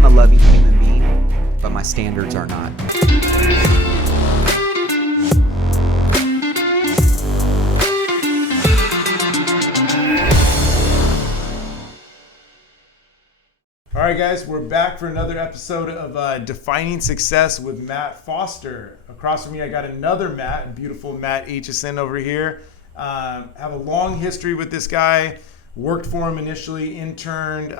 am a loving human being, but my standards are not. All right, guys, we're back for another episode of Defining Success with Matt Foster. Across from me, I got another Matt, beautiful Matt Aitchison over here. Have a long history with this guy. Worked for him initially, interned.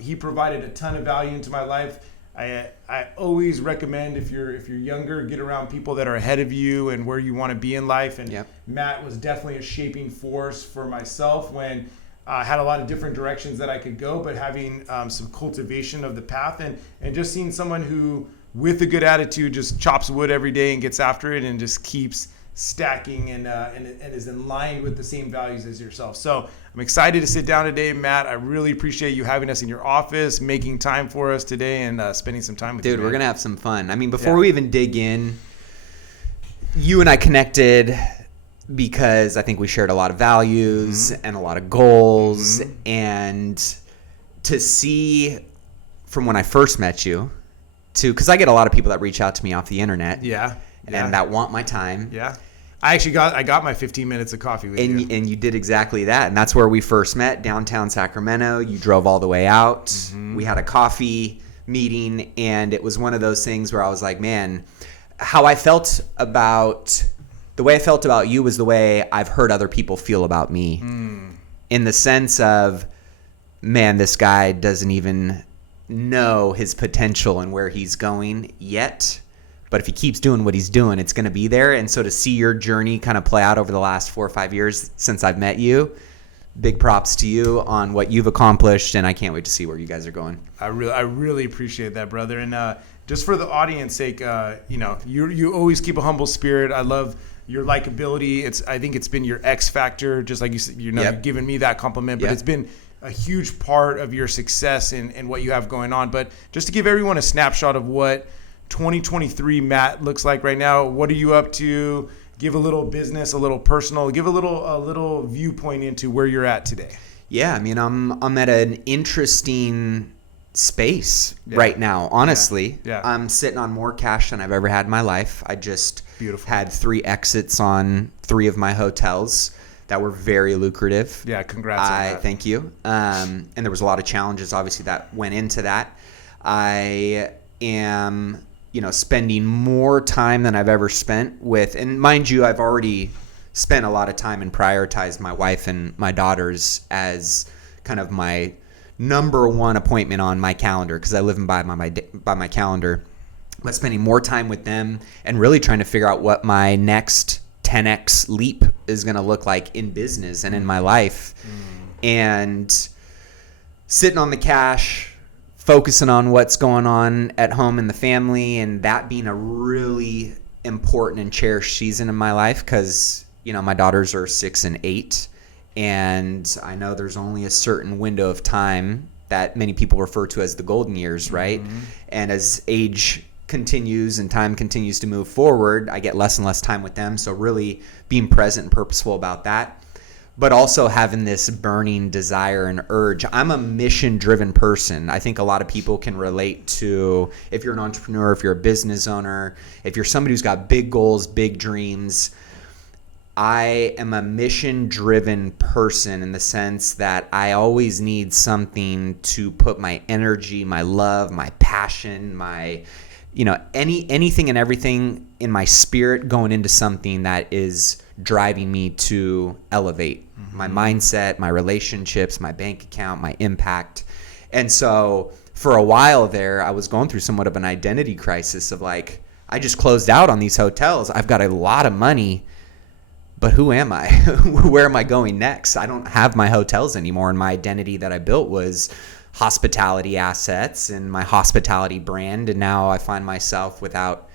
He provided a ton of value into my life. I always recommend if you're younger, get around people that are ahead of you and where you want to be in life. And Yep. Matt was definitely a shaping force for myself when I had a lot of different directions that I could go, but having some cultivation of the path and just seeing someone who, with a good attitude, just chops wood every day and gets after it and just keeps stacking and is in line with the same values as yourself. So I'm excited to sit down today, Matt. I really appreciate you having us in your office, making time for us today, and spending some time with you. Dude, we're going to have some fun. I mean, before Yeah. we even dig in, you and I connected because I think we shared a lot of values and a lot of goals. And to see from when I first met you to, because I get a lot of people that reach out to me off the internet and that want my time. Yeah. I got my 15 minutes of coffee with you. And you did exactly that. And that's where we first met, downtown Sacramento. You drove all the way out. We had a coffee meeting, and it was one of those things where I was like, man, the way I felt about you was the way I've heard other people feel about me. In the sense of, man, this guy doesn't even know his potential and where he's going yet. But if he keeps doing what he's doing, it's going to be there. And so to see your journey kind of play out over the last 4 or 5 years since I've met you, big props to you on what you've accomplished. And I can't wait to see where you guys are going. I really appreciate that, brother. And just for the audience sake, you always keep a humble spirit. I love your likability. I think it's been your X factor, just like you said, you've given me that compliment, but it's been a huge part of your success and what you have going on. But just to give everyone a snapshot of what 2023 Matt looks like right now, what are you up to? Give a little business, a little personal, give a little viewpoint into where you're at today. Yeah, I mean, I'm at an interesting space right now, honestly. Yeah. I'm sitting on more cash than I've ever had in my life. I just had 3 exits on 3 of my hotels that were very lucrative. Yeah, congrats on that. Thank you. And there was a lot of challenges, obviously, that went into that. I am, spending more time than I've ever spent with, and mind you, I've already spent a lot of time and prioritized my wife and my daughters as kind of my number one appointment on my calendar, because I live by my calendar. But spending more time with them and really trying to figure out what my next 10x leap is going to look like in business and in my life. And sitting on the cash, focusing on what's going on at home in the family, and that being a really important and cherished season in my life, because my daughters are 6 and 8. And I know there's only a certain window of time that many people refer to as the golden years, right? And as age continues and time continues to move forward, I get less and less time with them. So really being present and purposeful about that, but also having this burning desire and urge. I'm a mission-driven person. I think a lot of people can relate to, if you're an entrepreneur, if you're a business owner, if you're somebody who's got big goals, big dreams. I am a mission-driven person in the sense that I always need something to put my energy, my love, my passion, my, anything and everything in my spirit going into something that is driving me to elevate my mindset, my relationships, my bank account, my impact. And so for a while there, I was going through somewhat of an identity crisis of like, I just closed out on these hotels. I've got a lot of money, but who am I? Where am I going next? I don't have my hotels anymore. And my identity that I built was hospitality assets and my hospitality brand. And now I find myself without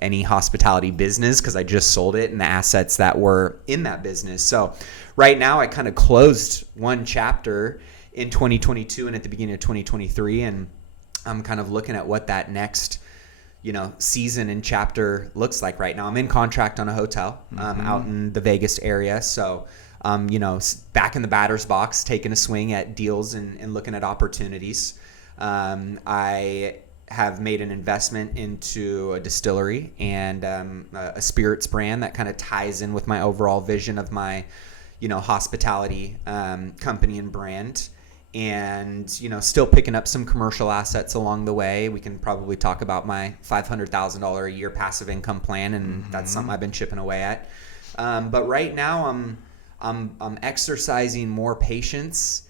any hospitality business because I just sold it and the assets that were in that business. So right now I kind of closed one chapter in 2022 and at the beginning of 2023. And I'm kind of looking at what that next season and chapter looks like right now. I'm in contract on a hotel out in the Vegas area. So, back in the batter's box, taking a swing at deals and looking at opportunities. I have made an investment into a distillery and a spirits brand that kind of ties in with my overall vision of my, hospitality company and brand. And, still picking up some commercial assets along the way. We can probably talk about my $500,000 a year passive income plan, and that's something I've been chipping away at. But right now I'm exercising more patience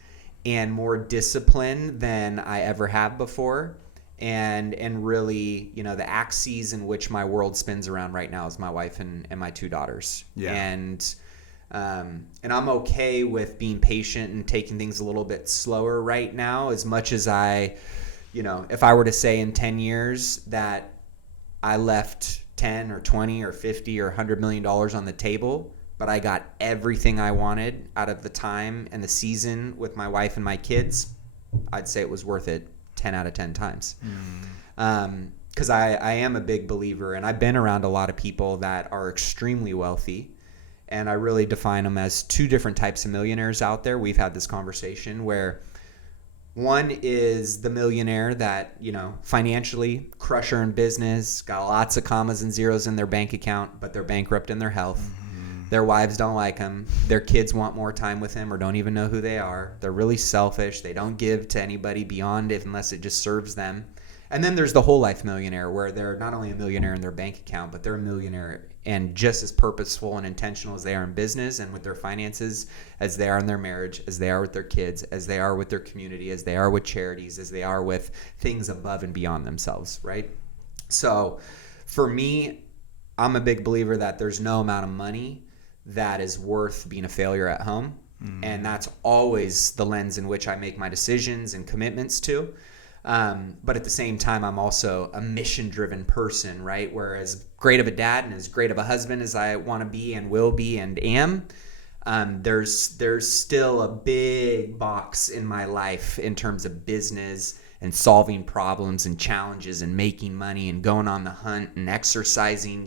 and more discipline than I ever have before. And really, the axes in which my world spins around right now is my wife and my 2 daughters. Yeah. And I'm okay with being patient and taking things a little bit slower right now, as much as if I were to say in 10 years that I left 10 or 20 or 50 or $100 million on the table, but I got everything I wanted out of the time and the season with my wife and my kids, I'd say it was worth it 10 out of 10 times. Because I am a big believer, and I've been around a lot of people that are extremely wealthy. And I really define them as 2 different types of millionaires out there. We've had this conversation where one is the millionaire that, financially crusher in business, got lots of commas and zeros in their bank account, but they're bankrupt in their health. Their wives don't like them. Their kids want more time with them or don't even know who they are. They're really selfish. They don't give to anybody beyond it unless it just serves them. And then there's the whole life millionaire, where they're not only a millionaire in their bank account, but they're a millionaire and just as purposeful and intentional as they are in business and with their finances, as they are in their marriage, as they are with their kids, as they are with their community, as they are with charities, as they are with things above and beyond themselves, right? So for me, I'm a big believer that there's no amount of money that is worth being a failure at home. And that's always the lens in which I make my decisions and commitments to. But at the same time, I'm also a mission-driven person, right? Where as great of a dad and as great of a husband as I want to be and will be and am, there's still a big box in my life in terms of business and solving problems and challenges and making money and going on the hunt and exercising,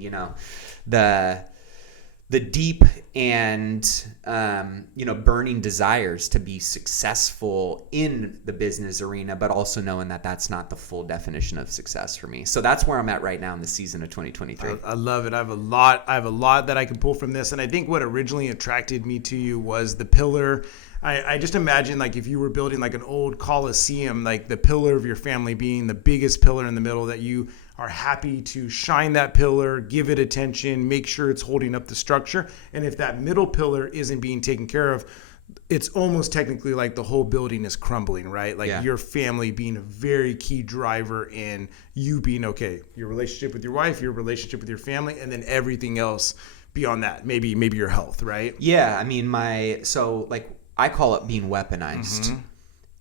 the deep and burning desires to be successful in the business arena, but also knowing that that's not the full definition of success for me. So that's where I'm at right now in the season of 2023. I love it. I have a lot that I can pull from this, and I think what originally attracted me to you was the pillar. I just imagine, like, if you were building like an old Coliseum, like the pillar of your family being the biggest pillar in the middle, that you are happy to shine that pillar, give it attention, make sure it's holding up the structure. And if that middle pillar isn't being taken care of, it's almost technically like the whole building is crumbling, right? Like your family being a very key driver in you being okay. Your relationship with your wife, your relationship with your family, and then everything else beyond that. Maybe your health, right? Yeah, I mean, I call it being weaponized.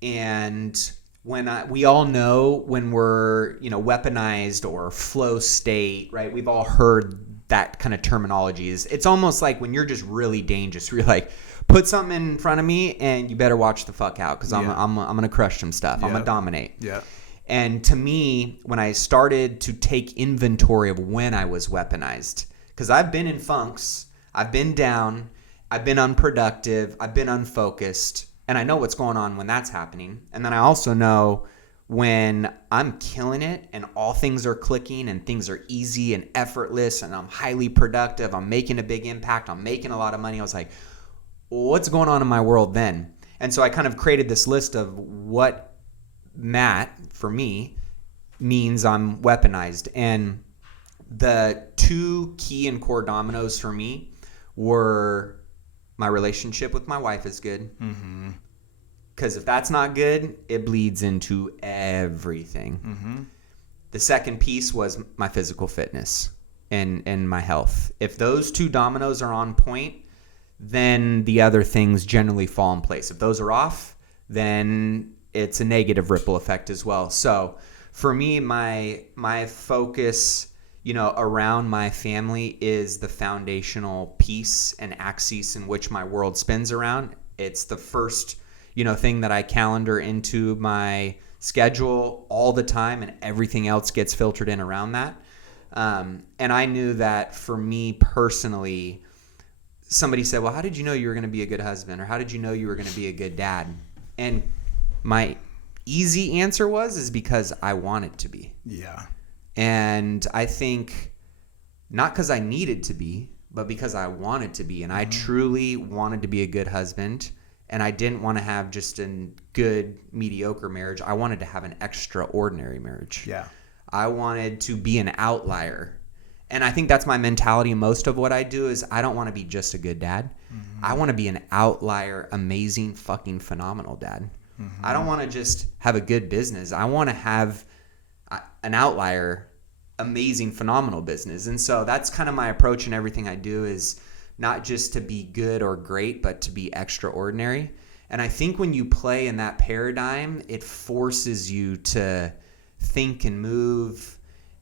And we all know when we're, weaponized or flow state, right? We've all heard that kind of terminology. It's almost like when you're just really dangerous, you're like, put something in front of me and you better watch the fuck out, because I'm going to crush some stuff. I'm going to dominate. Yeah. And to me, when I started to take inventory of when I was weaponized, because I've been in funks, I've been down, I've been unproductive, I've been unfocused, and I know what's going on when that's happening. And then I also know when I'm killing it and all things are clicking and things are easy and effortless and I'm highly productive, I'm making a big impact, I'm making a lot of money. I was like, what's going on in my world then? And so I kind of created this list of what Matt, for me, means I'm weaponized. And the 2 key and core dominoes for me were my relationship with my wife is good. Because if that's not good, it bleeds into everything. The second piece was my physical fitness and my health. If those 2 dominoes are on point, then the other things generally fall in place. If those are off, then it's a negative ripple effect as well. So for me, my focus, around my family is the foundational piece and axis in which my world spins around. It's the first, thing that I calendar into my schedule all the time, and everything else gets filtered in around that. And I knew that for me personally, somebody said, well, how did you know you were going to be a good husband? Or how did you know you were going to be a good dad? And my easy answer is because I wanted to be. Yeah. And I think not because I needed to be, but because I wanted to be. And I truly wanted to be a good husband. And I didn't want to have just a good, mediocre marriage. I wanted to have an extraordinary marriage. Yeah. I wanted to be an outlier. And I think that's my mentality. Most of what I do is I don't want to be just a good dad. I want to be an outlier, amazing, fucking phenomenal dad. I don't want to just have a good business. I want to have an outlier, amazing, phenomenal business. And so that's kind of my approach in everything I do, is not just to be good or great, but to be extraordinary. And I think when you play in that paradigm, it forces you to think and move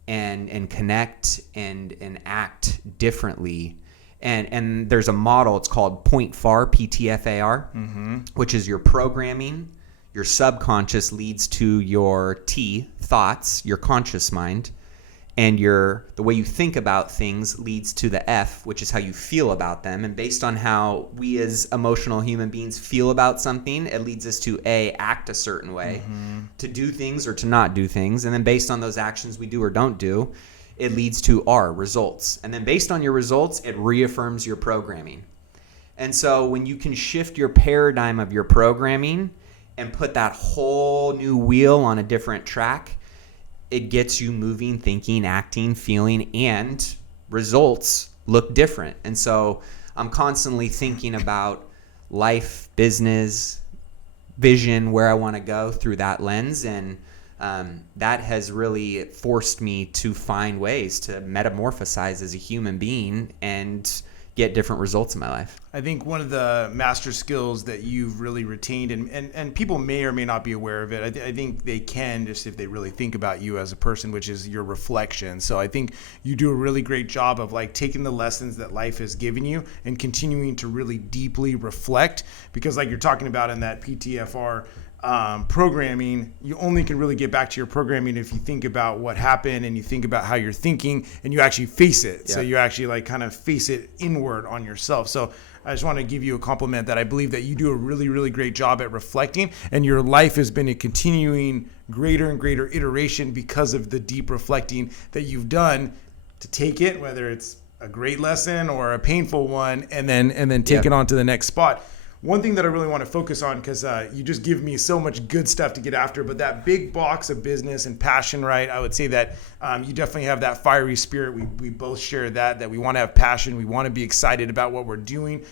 and connect and act differently. And there's a model, it's called Point FAR, PTFAR, which is your programming. Your subconscious leads to your T, thoughts, your conscious mind. And the way you think about things leads to the F, which is how you feel about them. And based on how we as emotional human beings feel about something, it leads us to A, act a certain way, to do things or to not do things. And then based on those actions we do or don't do, it leads to R, results. And then based on your results, it reaffirms your programming. And so when you can shift your paradigm of your programming and put that whole new wheel on a different track, it gets you moving, thinking, acting, feeling, and results look different. And so I'm constantly thinking about life, business, vision, where I want to go through that lens. And that has really forced me to find ways to metamorphosize as a human being and get different results in my life. I think one of the master skills that you've really retained, and people may or may not be aware of it, I think they can, just if they really think about you as a person, which is your reflection. So I think you do a really great job of like taking the lessons that life has given you and continuing to really deeply reflect, because like you're talking about in that PTFR programming, you only can really get back to your programming if you think about what happened and you think about how you're thinking and you actually face it. Yeah. So you actually like kind of face it inward on yourself. So I just want to give you a compliment that I believe that you do a really, really great job at reflecting, and your life has been a continuing greater and greater iteration because of the deep reflecting that you've done to take it, whether it's a great lesson or a painful one, and then take it on to the next spot. One thing that I really want to focus on, because you just give me so much good stuff to get after, but that big box of business and passion, right? I would say that you definitely have that fiery spirit. We both share that we want to have passion. We want to be excited about what we're doing.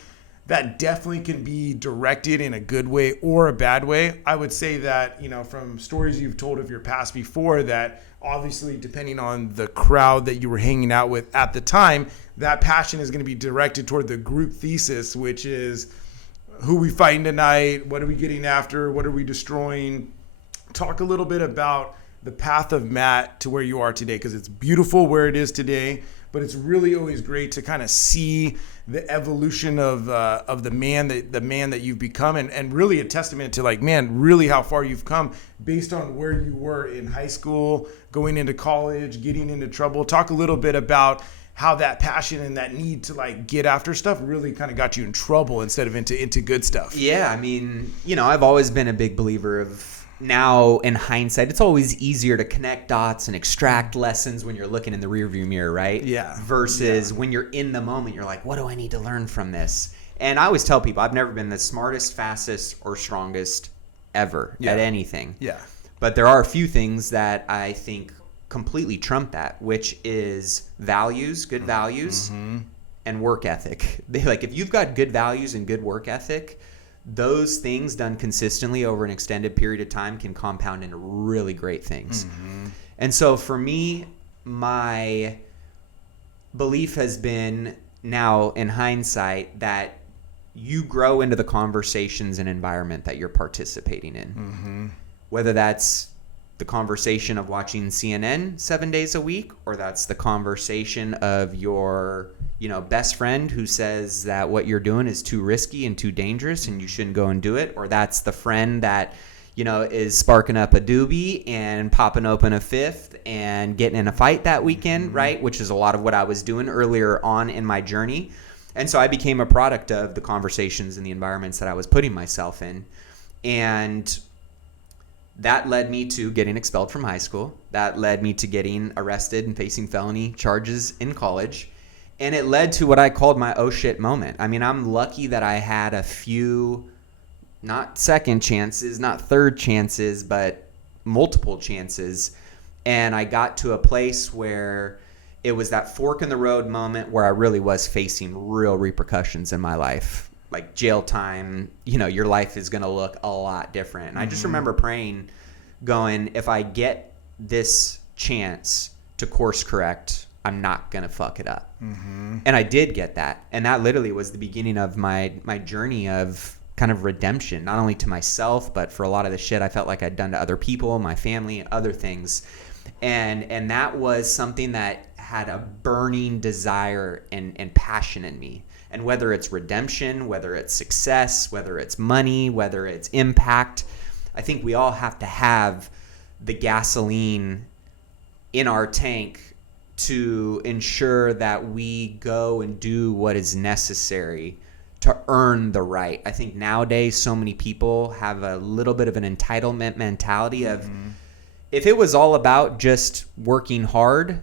That definitely can be directed in a good way or a bad way. I would say that, from stories you've told of your past before, that obviously depending on the crowd that you were hanging out with at the time, that passion is going to be directed toward the group thesis, which is, who we fighting tonight? What are we getting after? What are we destroying? Talk a little bit about the path of Matt to where you are today, because it's beautiful where it is today, but it's really always great to kind of see the evolution of the man that you've become, and really a testament to like, man, really how far you've come based on where you were in high school, going into college, getting into trouble. Talk a little bit about how that passion and that need to like get after stuff really kind of got you in trouble instead of into good stuff. Yeah, I mean, I've always been a big believer of, now in hindsight, it's always easier to connect dots and extract lessons when you're looking in the rearview mirror, right? Yeah. Versus when you're in the moment, you're like, what do I need to learn from this? And I always tell people, I've never been the smartest, fastest, or strongest ever at anything. Yeah. But there are a few things that I think completely trump that, which is values, good values, and work ethic. Like, if you've got good values and good work ethic, those things done consistently over an extended period of time can compound into really great things. And so for me, my belief has been, now in hindsight, that you grow into the conversations and environment that you're participating in. Whether that's the conversation of watching CNN 7 days a week, or that's the conversation of your, best friend who says that what you're doing is too risky and too dangerous and you shouldn't go and do it, or that's the friend that, is sparking up a doobie and popping open a fifth and getting in a fight that weekend, right? Which is a lot of what I was doing earlier on in my journey. And so I became a product of the conversations and the environments that I was putting myself in. And that led me to getting expelled from high school. That led me to getting arrested and facing felony charges in college. And it led to what I called my oh shit moment. I mean, I'm lucky that I had a few, not second chances, not third chances, but multiple chances. And I got to a place where it was that fork in the road moment where I really was facing real repercussions in my life. Like jail time, your life is going to look a lot different. And I just remember praying, going, if I get this chance to course correct, I'm not going to fuck it up. And I did get that. And that literally was the beginning of my journey of kind of redemption, not only to myself, but for a lot of the shit I felt like I'd done to other people, my family, other things. And that was something that had a burning desire and passion in me. And whether it's redemption, whether it's success, whether it's money, whether it's impact, I think we all have to have the gasoline in our tank to ensure that we go and do what is necessary to earn the right. I think nowadays so many people have a little bit of an entitlement mentality of if it was all about just working hard,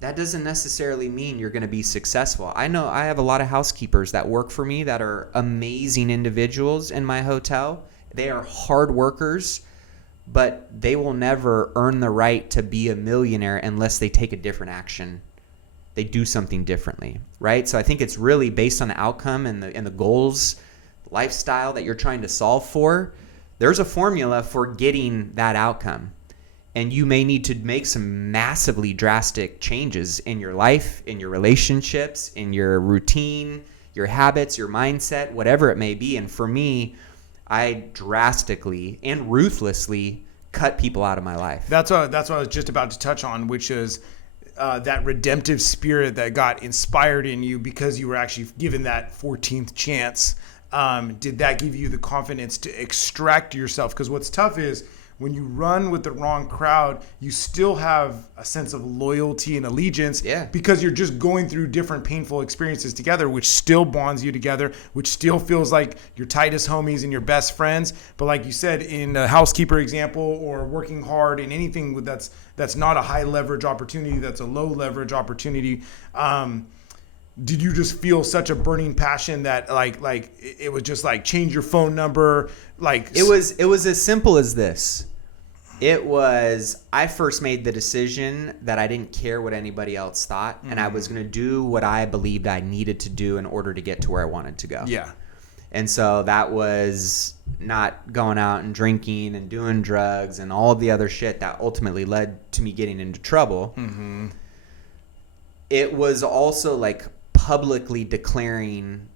that doesn't necessarily mean you're going to be successful. I know I have a lot of housekeepers that work for me that are amazing individuals in my hotel. They are hard workers, but they will never earn the right to be a millionaire unless they take a different action. They do something differently, right? So I think it's really based on the outcome and the goals, lifestyle that you're trying to solve for. There's a formula for getting that outcome. And you may need to make some massively drastic changes in your life, in your relationships, in your routine, your habits, your mindset, whatever it may be. And for me, I drastically and ruthlessly cut people out of my life. That's what I was just about to touch on, which is that redemptive spirit that got inspired in you because you were actually given that 14th chance. Did that give you the confidence to extract yourself? Because what's tough is when you run with the wrong crowd, you still have a sense of loyalty and allegiance because you're just going through different painful experiences together, which still bonds you together, which still feels like your tightest homies and your best friends. But like you said, in a housekeeper example or working hard in anything that's not a high leverage opportunity, that's a low leverage opportunity, did you just feel such a burning passion that like it was just like change your phone number? Like it was as simple as this. It was, I first made the decision that I didn't care what anybody else thought, and I was going to do what I believed I needed to do in order to get to where I wanted to go. Yeah. And so that was not going out and drinking and doing drugs and all the other shit that ultimately led to me getting into trouble. It was also like publicly declaring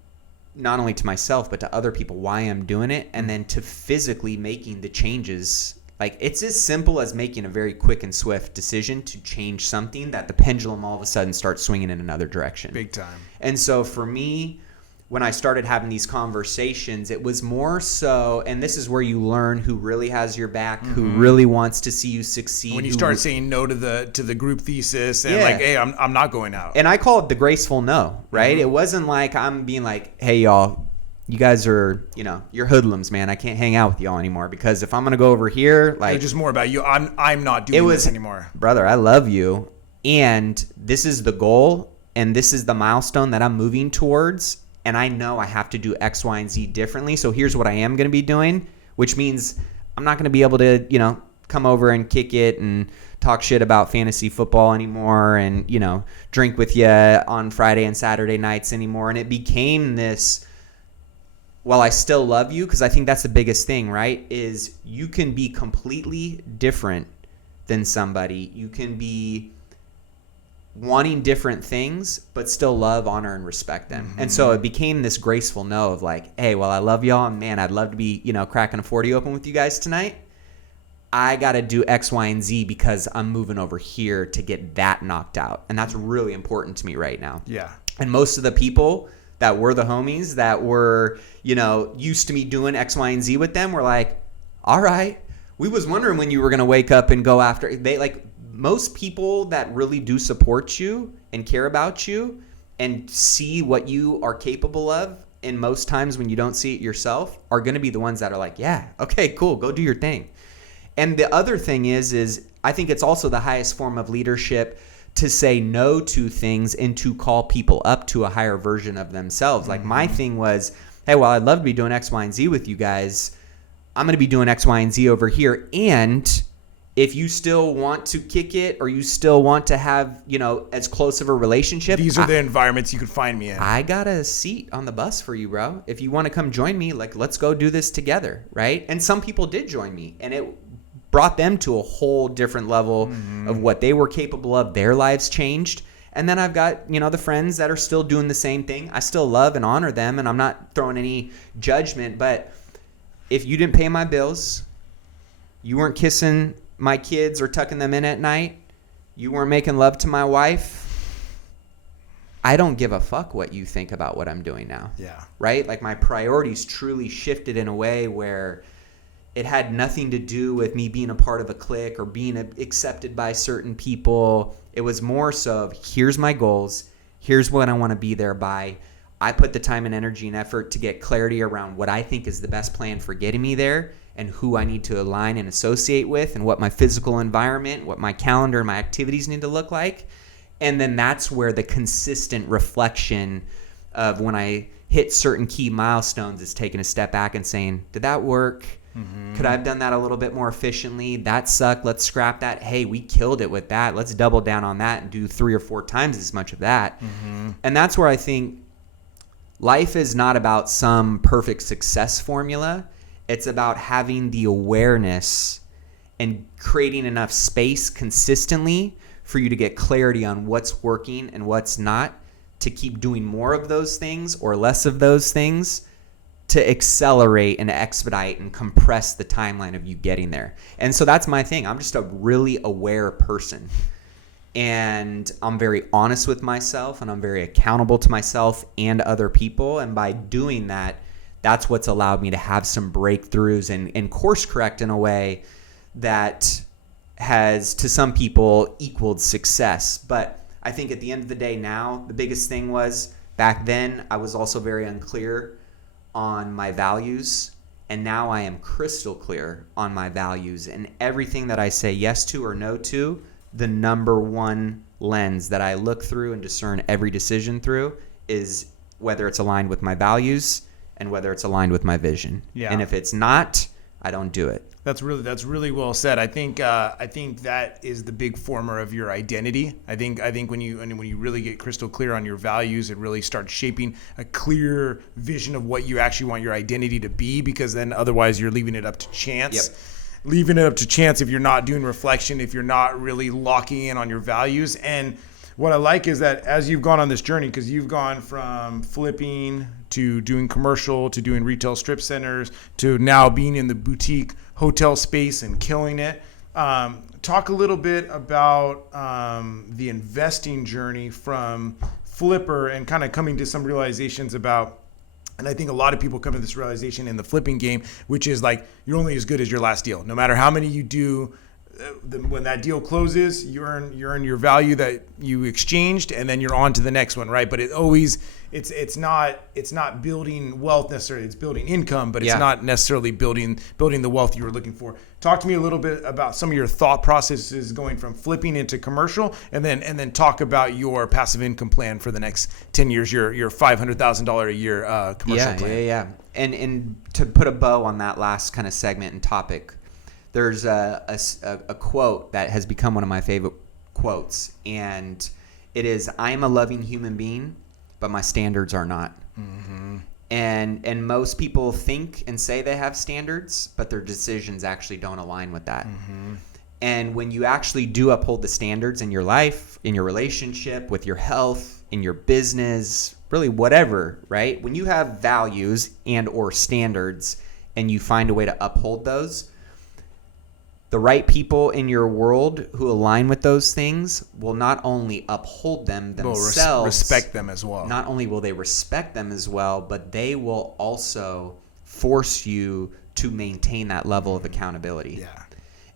not only to myself but to other people why I'm doing it, and then to physically making the changes. Like it's as simple as making a very quick and swift decision to change something that the pendulum all of a sudden starts swinging in another direction. Big time. And so for me, when I started having these conversations, it was more so, and this is where you learn who really has your back, who really wants to see you succeed. When you start saying no to the group thesis and like, hey, I'm not going out. And I call it the graceful no, right? It wasn't like I'm being like, hey, y'all, you guys are, you're hoodlums, man. I can't hang out with y'all anymore because if I'm going to go over here, like. It's just more about you. I'm not doing this anymore. Brother, I love you. And this is the goal. And this is the milestone that I'm moving towards. And I know I have to do X, Y, and Z differently. So here's what I am going to be doing, which means I'm not going to be able to, come over and kick it and talk shit about fantasy football anymore and, drink with you on Friday and Saturday nights anymore. And it became this, while I still love you, because I think that's the biggest thing, right, is you can be completely different than somebody. You can be wanting different things, but still love, honor, and respect them. And so it became this graceful no of like, hey, well, I love y'all, and man, I'd love to be, cracking a 40 open with you guys tonight. I got to do X, Y, and Z because I'm moving over here to get that knocked out. And that's really important to me right now. Yeah. And most of the people that were the homies that were, used to me doing X, Y, and Z with them were like, all right, we was wondering when you were going to wake up and go after. They like, most people that really do support you and care about you and see what you are capable of, and most times when you don't see it yourself, are going to be the ones that are like, yeah, okay, cool, go do your thing. And the other thing is I think it's also the highest form of leadership to say no to things and to call people up to a higher version of themselves. Like my thing was, hey, well, I'd love to be doing X, Y, and Z with you guys. I'm going to be doing X, Y, and Z over here. And if you still want to kick it or you still want to have, as close of a relationship. These are the environments you could find me in. I got a seat on the bus for you, bro. If you want to come join me, like, let's go do this together, right? And some people did join me, and it brought them to a whole different level of what they were capable of. Their lives changed. And then I've got, the friends that are still doing the same thing. I still love and honor them, and I'm not throwing any judgment. But if you didn't pay my bills, you weren't kissing my kids or tucking them in at night, you weren't making love to my wife, I don't give a fuck what you think about what I'm doing now. Yeah. Right? Like my priorities truly shifted in a way where it had nothing to do with me being a part of a clique or being accepted by certain people. It was more so of, here's my goals. Here's what I want to be there by. I put the time and energy and effort to get clarity around what I think is the best plan for getting me there and who I need to align and associate with and what my physical environment, what my calendar and my activities need to look like. And then that's where the consistent reflection of when I hit certain key milestones is taking a step back and saying, did that work? Could I have done that a little bit more efficiently? That sucked. Let's scrap that. Hey, we killed it with that. Let's double down on that and do 3 or 4 times as much of that. And that's where I think life is not about some perfect success formula. It's about having the awareness and creating enough space consistently for you to get clarity on what's working and what's not, to keep doing more of those things or less of those things, to accelerate and expedite and compress the timeline of you getting there. And so that's my thing. I'm just a really aware person. And I'm very honest with myself, and I'm very accountable to myself and other people. And by doing that, that's what's allowed me to have some breakthroughs and course correct in a way that has, to some people, equaled success. But I think at the end of the day now, the biggest thing was, back then, I was also very unclear on my values, and now I am crystal clear on my values, and everything that I say yes to or no to, the number one lens that I look through and discern every decision through is whether it's aligned with my values and whether it's aligned with my vision. Yeah. And if it's not, I don't do it. That's really well said. I think that is the big former of your identity. I think when you really get crystal clear on your values, it really starts shaping a clear vision of what you actually want your identity to be, because then otherwise you're leaving it up to chance. Yep. Leaving it up to chance if you're not doing reflection, if you're not really locking in on your values. And what I like is that as you've gone on this journey, because you've gone from flipping to doing commercial to doing retail strip centers to now being in the boutique hotel space and killing it. Talk a little bit about the investing journey from flipper and kind of coming to some realizations about, and I think a lot of people come to this realization in the flipping game, which is like, you're only as good as your last deal. No matter how many you do, when that deal closes, you earn your value that you exchanged, and then you're on to the next one, right? But it's not building wealth necessarily. It's building income, but it's not necessarily building the wealth you were looking for. Talk to me a little bit about some of your thought processes going from flipping into commercial, and then talk about your passive income plan for the next 10 years, your $500,000 a year commercial plan. Yeah. And to put a bow on that last kind of segment and topic, there's a quote that has become one of my favorite quotes, and it is, I am a loving human being, but my standards are not. Mm-hmm. And most people think and say they have standards, but their decisions actually don't align with that. Mm-hmm. And when you actually do uphold the standards in your life, in your relationship, with your health, in your business, really whatever, right? When you have values and or standards and you find a way to uphold those, the right people in your world who align with those things will not only uphold them themselves, respect them as well. Not only will they respect them as well, but they will also force you to maintain that level of accountability. Yeah.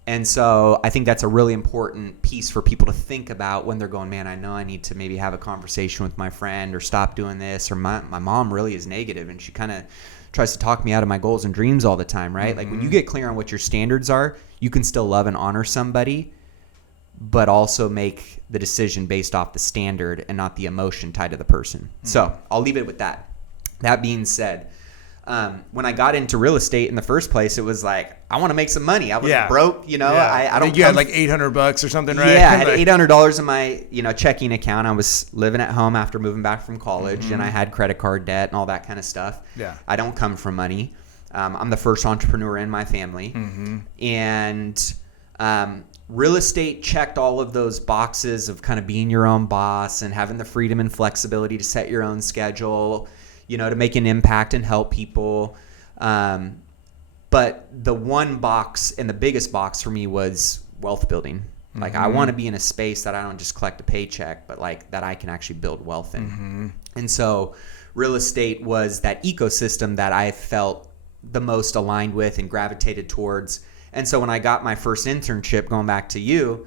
And so I think that's a really important piece for people to think about when they're going, man, I know I need to maybe have a conversation with my friend or stop doing this, or my mom really is negative and she kind of tries to talk me out of my goals and dreams all the time, right? Like when you get clear on what your standards are, you can still love and honor somebody, but also make the decision based off the standard and not the emotion tied to the person. So I'll leave it with that. That being said, when I got into real estate in the first place, it was like, I want to make some money. I was broke, you know. I don't. You had like $800 or something, right? Yeah, I had $800 in my checking account. I was living at home after moving back from college, and I had credit card debt and all that kind of stuff. Yeah, I don't come from money. I'm the first entrepreneur in my family, and real estate checked all of those boxes of kind of being your own boss and having the freedom and flexibility to set your own schedule, to make an impact and help people. But the one box and the biggest box for me was wealth building. Like I want to be in a space that I don't just collect a paycheck, but like that I can actually build wealth in. And so real estate was that ecosystem that I felt the most aligned with and gravitated towards. And so when I got my first internship, going back to you,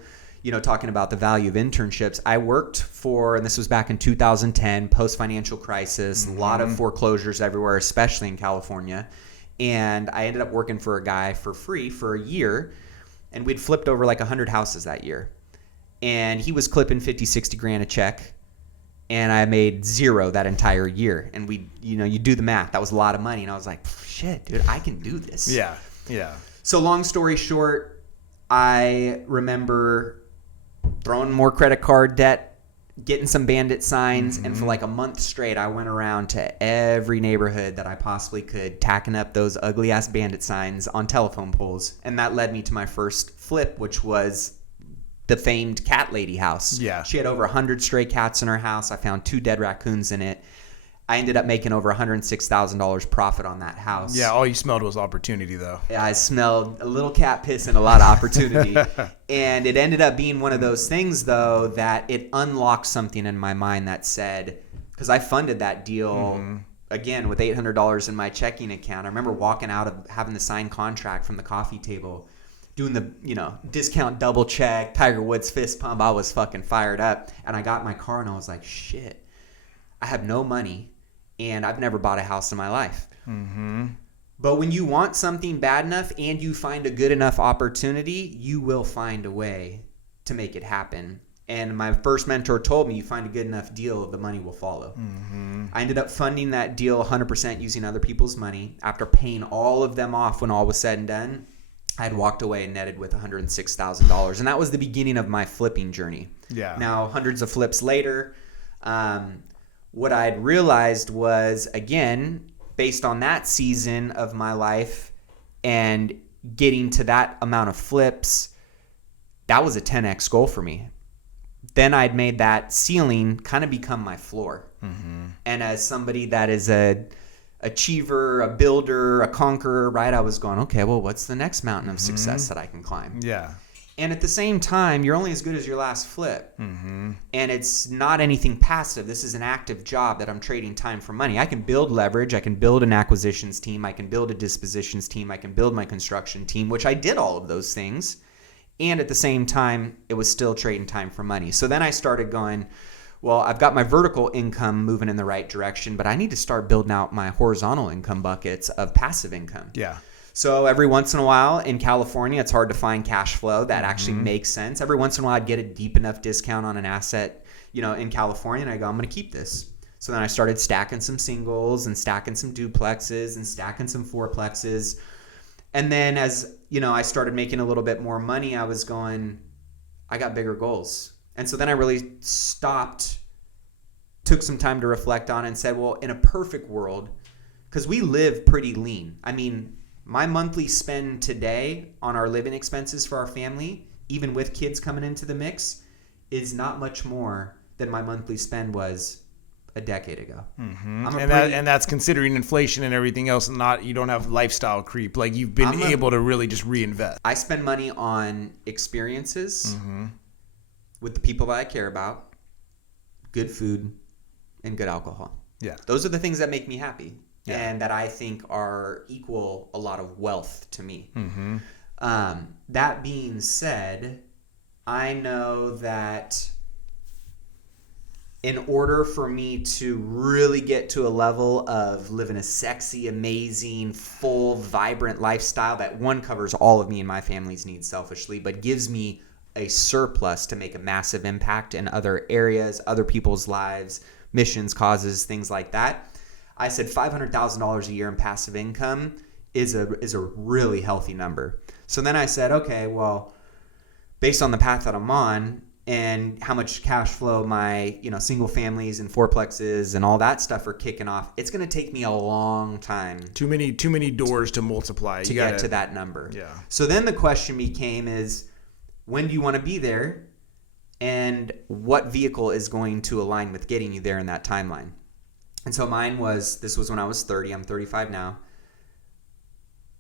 talking about the value of internships, I worked for, and this was back in 2010, post-financial crisis, a lot of foreclosures everywhere, especially in California. And I ended up working for a guy for free for a year, and we'd flipped over like 100 houses that year. And he was clipping 50, 60 grand a check, and I made zero that entire year. And you do the math, that was a lot of money. And I was like, shit, dude, I can do this. Yeah. So long story short, I remember throwing more credit card debt, getting some bandit signs, and for like a month straight, I went around to every neighborhood that I possibly could, tacking up those ugly ass bandit signs on telephone poles. And that led me to my first flip, which was the famed cat lady house. Yeah. She had over 100 stray cats in her house. I found 2 dead raccoons in it. I ended up making over $106,000 profit on that house. Yeah, all you smelled was opportunity, though. Yeah, I smelled a little cat piss and a lot of opportunity. And it ended up being one of those things, though, that it unlocked something in my mind that said, because I funded that deal, again, with $800 in my checking account. I remember walking out of having the signed contract from the coffee table, doing the, discount double check, Tiger Woods fist pump. I was fucking fired up. And I got in my car and I was like, shit, I have no money. And I've never bought a house in my life. But when you want something bad enough and you find a good enough opportunity, you will find a way to make it happen. And my first mentor told me, you find a good enough deal, the money will follow. I ended up funding that deal 100% using other people's money. After paying all of them off when all was said and done, I had walked away and netted with $106,000. And that was the beginning of my flipping journey. Yeah. Now, hundreds of flips later, what I'd realized was, again, based on that season of my life and getting to that amount of flips, that was a 10x goal for me. Then I'd made that ceiling kind of become my floor. And as somebody that is a achiever, a builder, a conqueror, right, I was going, okay, well, what's the next mountain of success that I can climb? Yeah. And at the same time, you're only as good as your last flip. And it's not anything passive. This is an active job that I'm trading time for money. I can build leverage. I can build an acquisitions team. I can build a dispositions team. I can build my construction team, which I did all of those things. And at the same time, it was still trading time for money. So then I started going, well, I've got my vertical income moving in the right direction, but I need to start building out my horizontal income buckets of passive income. Yeah. So every once in a while in California, it's hard to find cash flow that actually makes sense. Every once in a while, I'd get a deep enough discount on an asset, in California, and I go, I'm going to keep this. So then I started stacking some singles and stacking some duplexes and stacking some fourplexes. And then as, I started making a little bit more money, I was going, I got bigger goals. And so then I really stopped, took some time to reflect on it and said, well, in a perfect world, because we live pretty lean. I mean, my monthly spend today on our living expenses for our family, even with kids coming into the mix, is not much more than my monthly spend was a decade ago. And that's considering inflation and everything else, and you don't have lifestyle creep. Like you've been able to really just reinvest. I spend money on experiences with the people that I care about, good food, and good alcohol. Yeah. Those are the things that make me happy. Yeah. And that I think are equal a lot of wealth to me. That being said, I know that in order for me to really get to a level of living a sexy, amazing, full, vibrant lifestyle that one covers all of me and my family's needs selfishly, but gives me a surplus to make a massive impact in other areas, other people's lives, missions, causes, things like that. I said $500,000 a year in passive income is a really healthy number. So then I said, okay, well, based on the path that I'm on, and how much cash flow my single families and fourplexes and all that stuff are kicking off, it's going to take me a long time. Too many doors to multiply to get to that number. Yeah. So then the question became is, when do you want to be there, and what vehicle is going to align with getting you there in that timeline? And so mine was, this was when I was 30. I'm 35 now.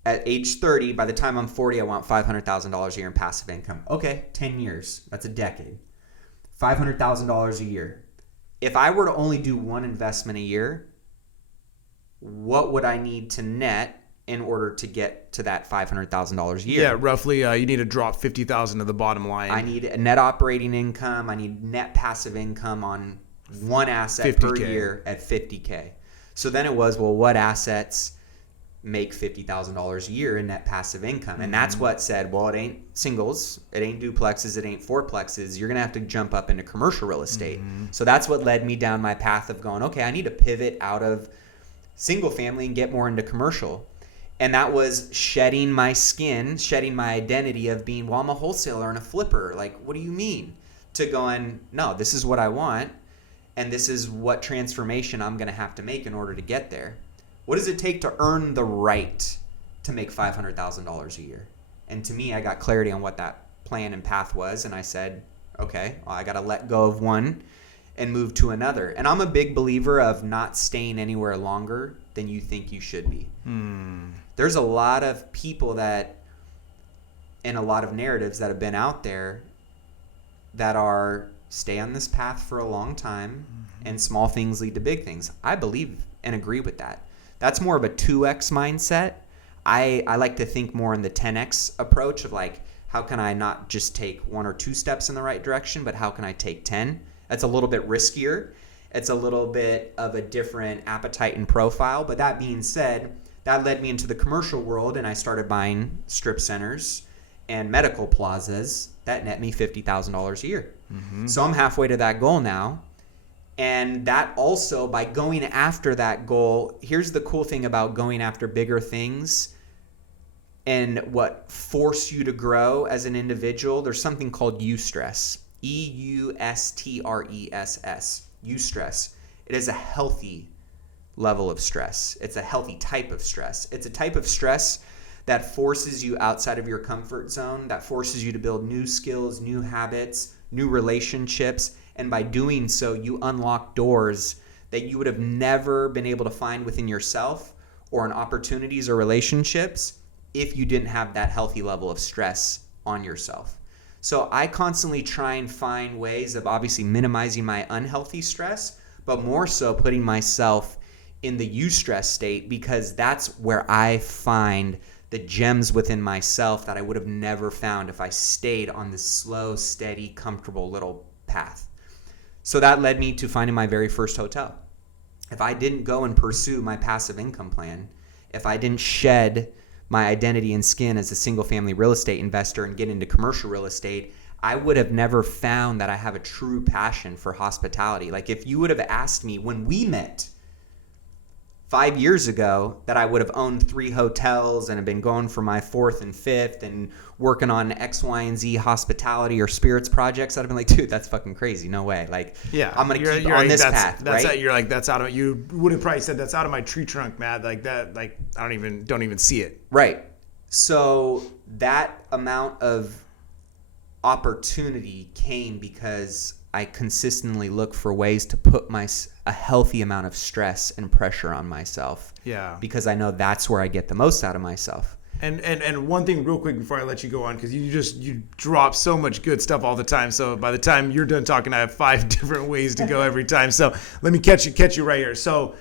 At age 30, by the time I'm 40, I want $500,000 a year in passive income. Okay, 10 years. That's a decade. $500,000 a year. If I were to only do one investment a year, what would I need to net in order to get to that $500,000 a year? Yeah, roughly, you need to drop $50,000 to the bottom line. I need a net operating income. I need net passive income on one asset 50K. per year at $50K. So then it was, well, what assets make $50,000 a year in net passive income? And that's what said, well, it ain't singles, it ain't duplexes, it ain't fourplexes. You're going to have to jump up into commercial real estate. So that's what led me down my path of going, okay, I need to pivot out of single family and get more into commercial. And that was shedding my skin, shedding my identity of being, well, I'm a wholesaler and a flipper. Like, what do you mean? To going, no, this is what I want, and this is what transformation I'm going to have to make in order to get there. What does it take to earn the right to make $500,000 a year? And to me, I got clarity on what that plan and path was. And I said, okay, well, I got to let go of one and move to another. And I'm a big believer of not staying anywhere longer than you think you should be. There's a lot of people that, and a lot of narratives that have been out there that are stay on this path for a long time and small things lead to big things. I believe and agree with that. That's more of a 2X mindset. I like to think more in the 10X approach of like, how can I not just take 1 or 2 steps in the right direction, but how can I take 10? That's a little bit riskier. It's a little bit of a different appetite and profile. But that being said, that led me into the commercial world, and I started buying strip centers and medical plazas that net me $50,000 a year. So I'm halfway to that goal now. And that also, by going after that goal, here's the cool thing about going after bigger things and what force you to grow as an individual. There's something called eustress. EUSTRESS. Eustress. It is a healthy level of stress. It's a healthy type of stress. It's a type of stress that forces you outside of your comfort zone, that forces you to build new skills, new habits, new relationships. And by doing so, you unlock doors that you would have never been able to find within yourself or in opportunities or relationships if you didn't have that healthy level of stress on yourself. So I constantly try and find ways of obviously minimizing my unhealthy stress, but more so putting myself in the eustress state, because that's where I find the gems within myself that I would have never found if I stayed on this slow, steady, comfortable little path. So that led me to finding my very first hotel. If I didn't go and pursue my passive income plan, if I didn't shed my identity and skin as a single family real estate investor and get into commercial real estate, I would have never found that I have a true passion for hospitality. Like if you would have asked me when we met 5 years ago that I would have owned 3 hotels and have been going for my 4th and 5th and working on X, Y, and Z hospitality or spirits projects, I'd have been like, dude, that's fucking crazy. No way. Like, yeah, I'm going to keep on this path, right? You're like, that's out of, you would have probably said that's out of my tree trunk, Matt. Like that, like I don't even see it. Right. So that amount of opportunity came because I consistently look for ways to put a healthy amount of stress and pressure on myself. Yeah. Because I know that's where I get the most out of myself. And one thing real quick before I let you go on, because you drop so much good stuff all the time. So by the time you're done talking, I have 5 different ways to go every time. So let me catch you right here. So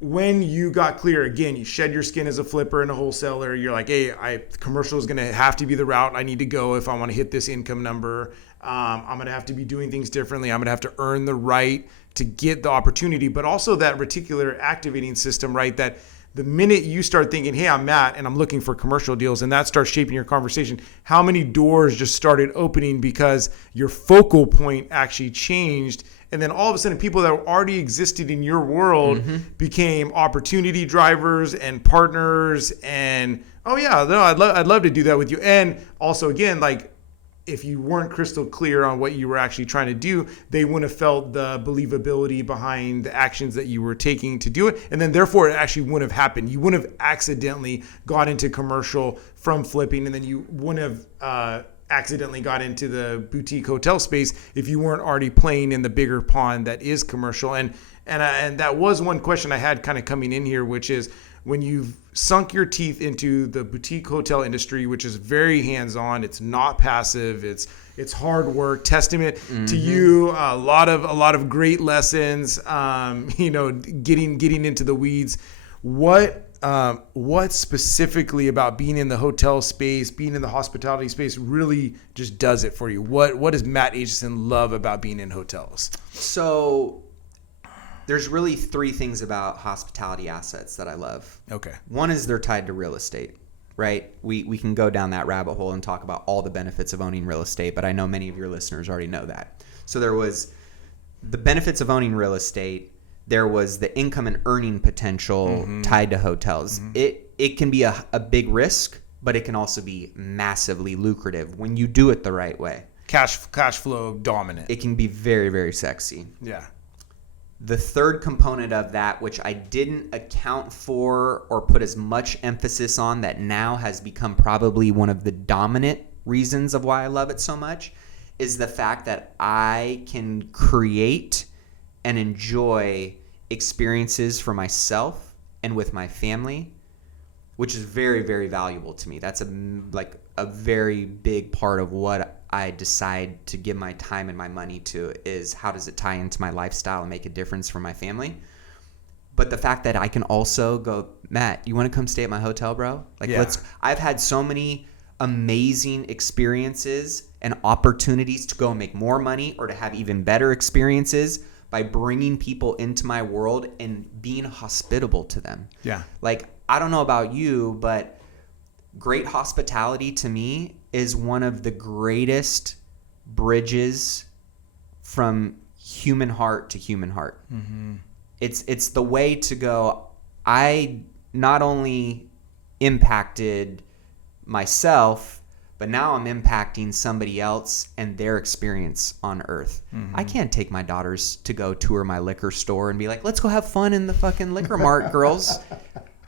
when you got clear, again, you shed your skin as a flipper and a wholesaler. You're like, hey, commercial is going to have to be the route I need to go if I want to hit this income number. I'm going to have to be doing things differently. I'm going to have to earn the right to get the opportunity, but also that reticular activating system, right? That the minute you start thinking, hey, I'm Matt and I'm looking for commercial deals, and that starts shaping your conversation, how many doors just started opening because your focal point actually changed? And then all of a sudden, people that already existed in your world became opportunity drivers and partners. And, oh, yeah, no, I'd love to do that with you. And also, again, like, if you weren't crystal clear on what you were actually trying to do, they wouldn't have felt the believability behind the actions that you were taking to do it. And then therefore it actually wouldn't have happened. You wouldn't have accidentally got into commercial from flipping, and then you wouldn't have accidentally got into the boutique hotel space if you weren't already playing in the bigger pond that is commercial. And that was one question I had kind of coming in here, which is, when you've sunk your teeth into the boutique hotel industry, which is very hands-on, it's not passive, it's hard work, testament to you, a lot of great lessons, getting into the weeds. What specifically about being in the hotel space, being in the hospitality space really just does it for you? What does Matt Aitchison love about being in hotels? So there's really three things about hospitality assets that I love. Okay. One is they're tied to real estate, right? We can go down that rabbit hole and talk about all the benefits of owning real estate, but I know many of your listeners already know that. So there was the benefits of owning real estate. There was the income and earning potential tied to hotels. It can be a big risk, but it can also be massively lucrative when you do it the right way. Cash flow dominant. It can be very, very sexy. Yeah. The third component of that, which I didn't account for or put as much emphasis on, that now has become probably one of the dominant reasons of why I love it so much, is the fact that I can create and enjoy experiences for myself and with my family, which is very, very valuable to me. That's a very big part of what I decide to give my time and my money to, is how does it tie into my lifestyle and make a difference for my family. But the fact that I can also go, Matt, you want to come stay at my hotel, bro? I've had so many amazing experiences and opportunities to go and make more money or to have even better experiences by bringing people into my world and being hospitable to them. Yeah. Like, I don't know about you, but great hospitality to me is one of the greatest bridges from human heart to human heart. It's the way to go. I not only impacted myself, but now I'm impacting somebody else and their experience on earth. I can't take my daughters to go tour my liquor store and be like, let's go have fun in the fucking liquor mart, girls.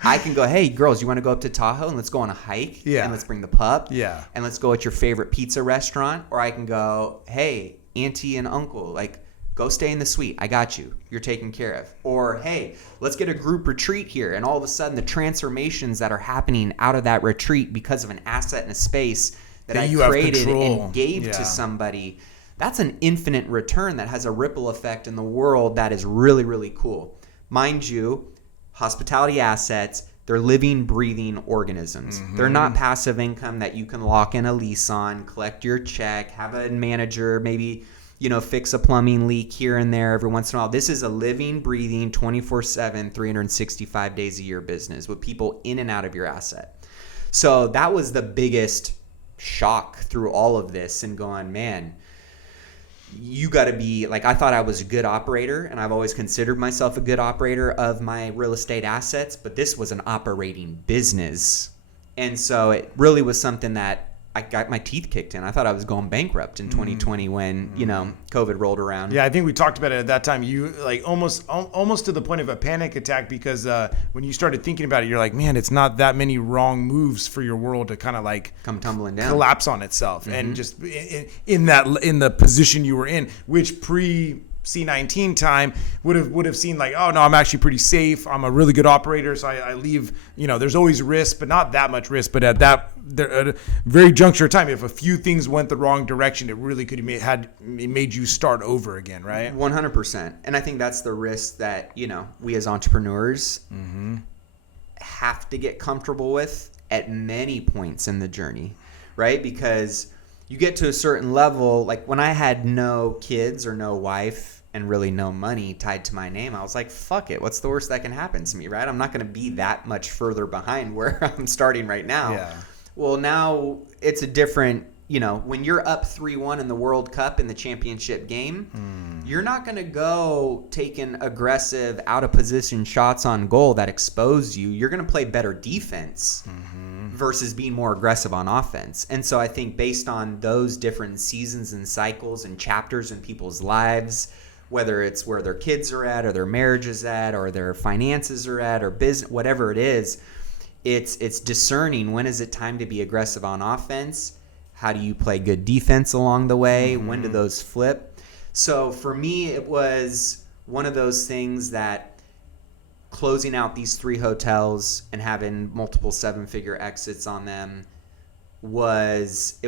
I can go, hey, girls, you want to go up to Tahoe and let's go on a hike? Yeah. And let's bring the pup? Yeah. And let's go at your favorite pizza restaurant? Or I can go, hey, auntie and uncle, like, go stay in the suite. I got you. You're taken care of. Or, hey, let's get a group retreat here. And all of a sudden, the transformations that are happening out of that retreat because of an asset and a space that I created and gave to somebody, that's an infinite return that has a ripple effect in the world that is really, really cool. Mind you, hospitality assets, they're living, breathing organisms. They're not passive income that you can lock in a lease on, collect your check, have a manager, maybe, fix a plumbing leak here and there every once in a while. This is a living, breathing, 24/7, 365 days a year business with people in and out of your asset. So that was the biggest shock through all of this, and going, man, you got to be like, I thought I was a good operator, and I've always considered myself a good operator of my real estate assets, but this was an operating business. And so it really was something that I got my teeth kicked in. I thought I was going bankrupt in 2020 when, COVID rolled around. Yeah, I think we talked about it at that time. You like almost to the point of a panic attack, because when you started thinking about it, you're like, man, it's not that many wrong moves for your world to kind of like come tumbling down, collapse on itself, and just in the position you were in, which pre C19 time would have seen like, oh no, I'm actually pretty safe. I'm a really good operator, so I leave. There's always risk, but not that much risk. But at a very juncture of time, if a few things went the wrong direction, it really could have made you start over again, right? 100%. And I think that's the risk that we as entrepreneurs have to get comfortable with at many points in the journey, right? Because you get to a certain level, like when I had no kids or no wife, and really no money tied to my name, I was like, fuck it. What's the worst that can happen to me, right? I'm not going to be that much further behind where I'm starting right now. Yeah. Well, now it's a different, when you're up 3-1 in the World Cup in the championship game, you're not going to go taking aggressive, out-of-position shots on goal that expose you. You're going to play better defense versus being more aggressive on offense. And so I think based on those different seasons and cycles and chapters in people's lives, whether it's where their kids are at or their marriage is at or their finances are at or business, whatever it is, it's discerning when is it time to be aggressive on offense. How do you play good defense along the way? When do those flip? So for me, it was one of those things that closing out these 3 hotels and having multiple 7-figure exits on them was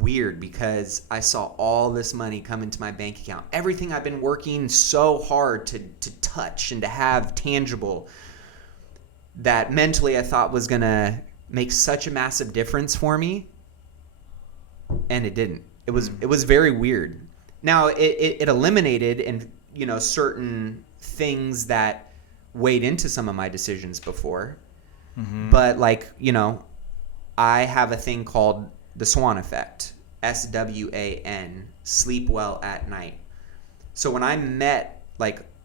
weird because I saw all this money come into my bank account. Everything I've been working so hard to touch and to have tangible that mentally I thought was going to make such a massive difference for me. And it didn't. It was very weird. Now it eliminated and certain things that weighed into some of my decisions before. But I have a thing called the SWAN effect, SWAN, sleep well at night. So when I met,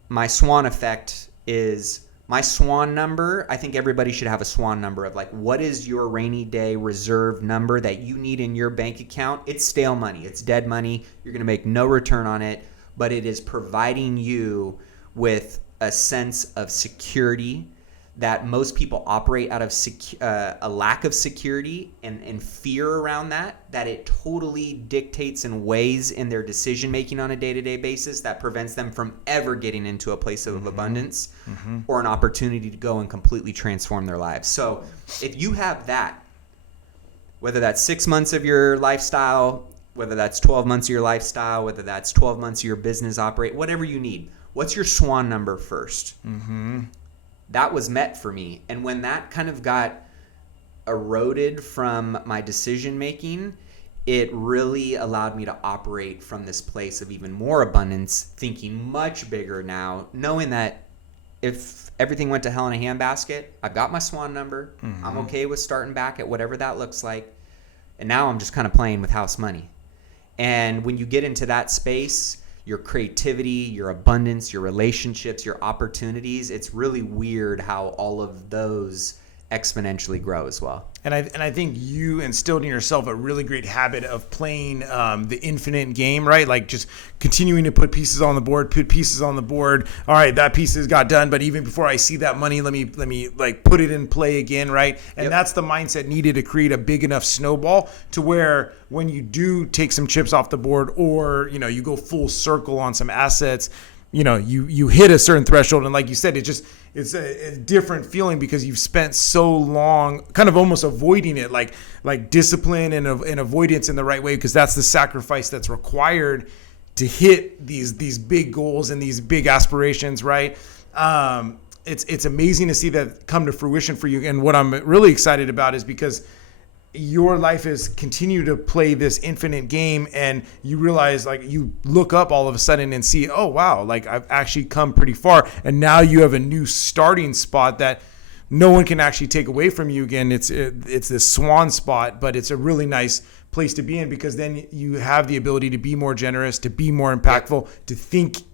my SWAN effect is my SWAN number. I think everybody should have a SWAN number of what is your rainy day reserve number that you need in your bank account. It's stale money. It's dead money. You're going to make no return on it, but it is providing you with a sense of security that most people operate out of a lack of security and fear around that it totally dictates and weighs in their decision making on a day-to-day basis that prevents them from ever getting into a place of abundance or an opportunity to go and completely transform their lives. So if you have that, whether that's 6 months of your lifestyle, whether that's 12 months of your lifestyle, whether that's 12 months of your business operate, whatever you need, what's your SWAN number first? That was met for me. And when that kind of got eroded from my decision making, it really allowed me to operate from this place of even more abundance, thinking much bigger now, knowing that if everything went to hell in a handbasket, I've got my SWAN number. I'm okay with starting back at whatever that looks like. And now I'm just kind of playing with house money. And when you get into that space, your creativity, your abundance, your relationships, your opportunities, it's really weird how all of those exponentially grow as well. And I think you instilled in yourself a really great habit of playing the infinite game, right? Like just continuing to put pieces on the board. All right, that piece has got done, but even before I see that money, let me put it in play again, right? And that's the mindset needed to create a big enough snowball to where when you do take some chips off the board or you go full circle on some assets, you hit a certain threshold, and like you said, it's a different feeling because you've spent so long kind of almost avoiding it, like discipline and avoidance in the right way, because that's the sacrifice that's required to hit these big goals and these big aspirations, right? It's amazing to see that come to fruition for you. And what I'm really excited about is because your life has continued to play this infinite game, and you realize, you look up all of a sudden and see, oh wow, I've actually come pretty far, and now you have a new starting spot that no one can actually take away from you again. It's this swan spot, but it's a really nice place to be in, because then you have the ability to be more generous, to be more impactful,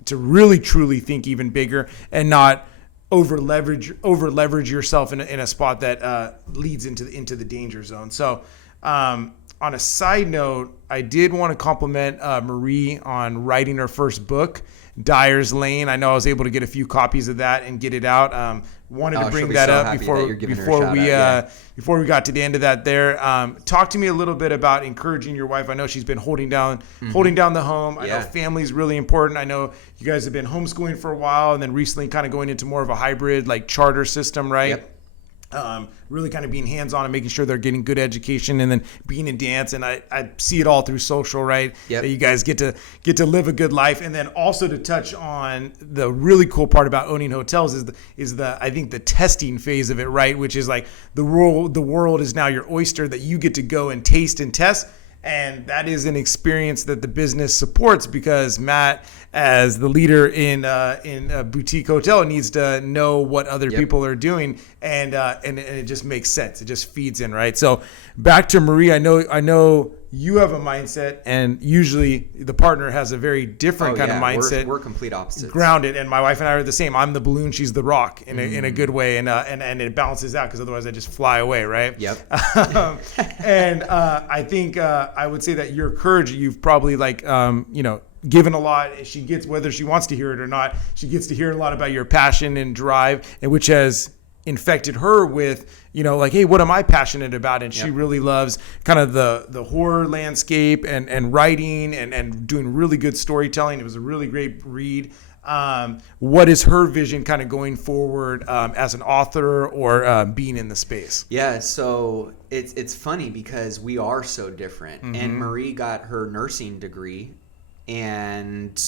to really truly think even bigger, and not over leverage yourself in a spot that leads into the danger zone. So on a side note, I did want to compliment Marie on writing her first book, Dyers Lane. I know I was able to get a few copies of that and get it out. Wanted to bring that up before we got to the end of that there. Talk to me a little bit about encouraging your wife. I know she's been holding down the home. I know family is really important. I know you guys have been homeschooling for a while and then recently kind of going into more of a hybrid charter system, right? Yep. Really kind of being hands-on and making sure they're getting good education, and then being in dance. And I see it all through social, right? Yep. That you guys get to live a good life. And then also to touch on the really cool part about owning hotels is the I think the testing phase of it, right? Which is the world is now your oyster, that you get to go and taste and test. And that is an experience that the business supports, because Matt, as the leader in a boutique hotel, needs to know what other people are doing, and it just makes sense. It just feeds in, right? So back to Marie, I know you have a mindset, and usually the partner has a very different kind of mindset. We're complete opposites. Grounded, and my wife and I are the same. I'm the balloon, she's the rock, in a good way, and it balances out, because otherwise I just fly away, right? Yep. And I think I would say that your courage, you've probably given a lot. She gets, whether she wants to hear it or not, she gets to hear a lot about your passion and drive, and which has infected her with, hey, what am I passionate about? And she really loves kind of the horror landscape and writing and doing really good storytelling. It was a really great read. What is her vision kind of going forward as an author or being in the space? Yeah, so it's funny because we are so different. And Marie got her nursing degree and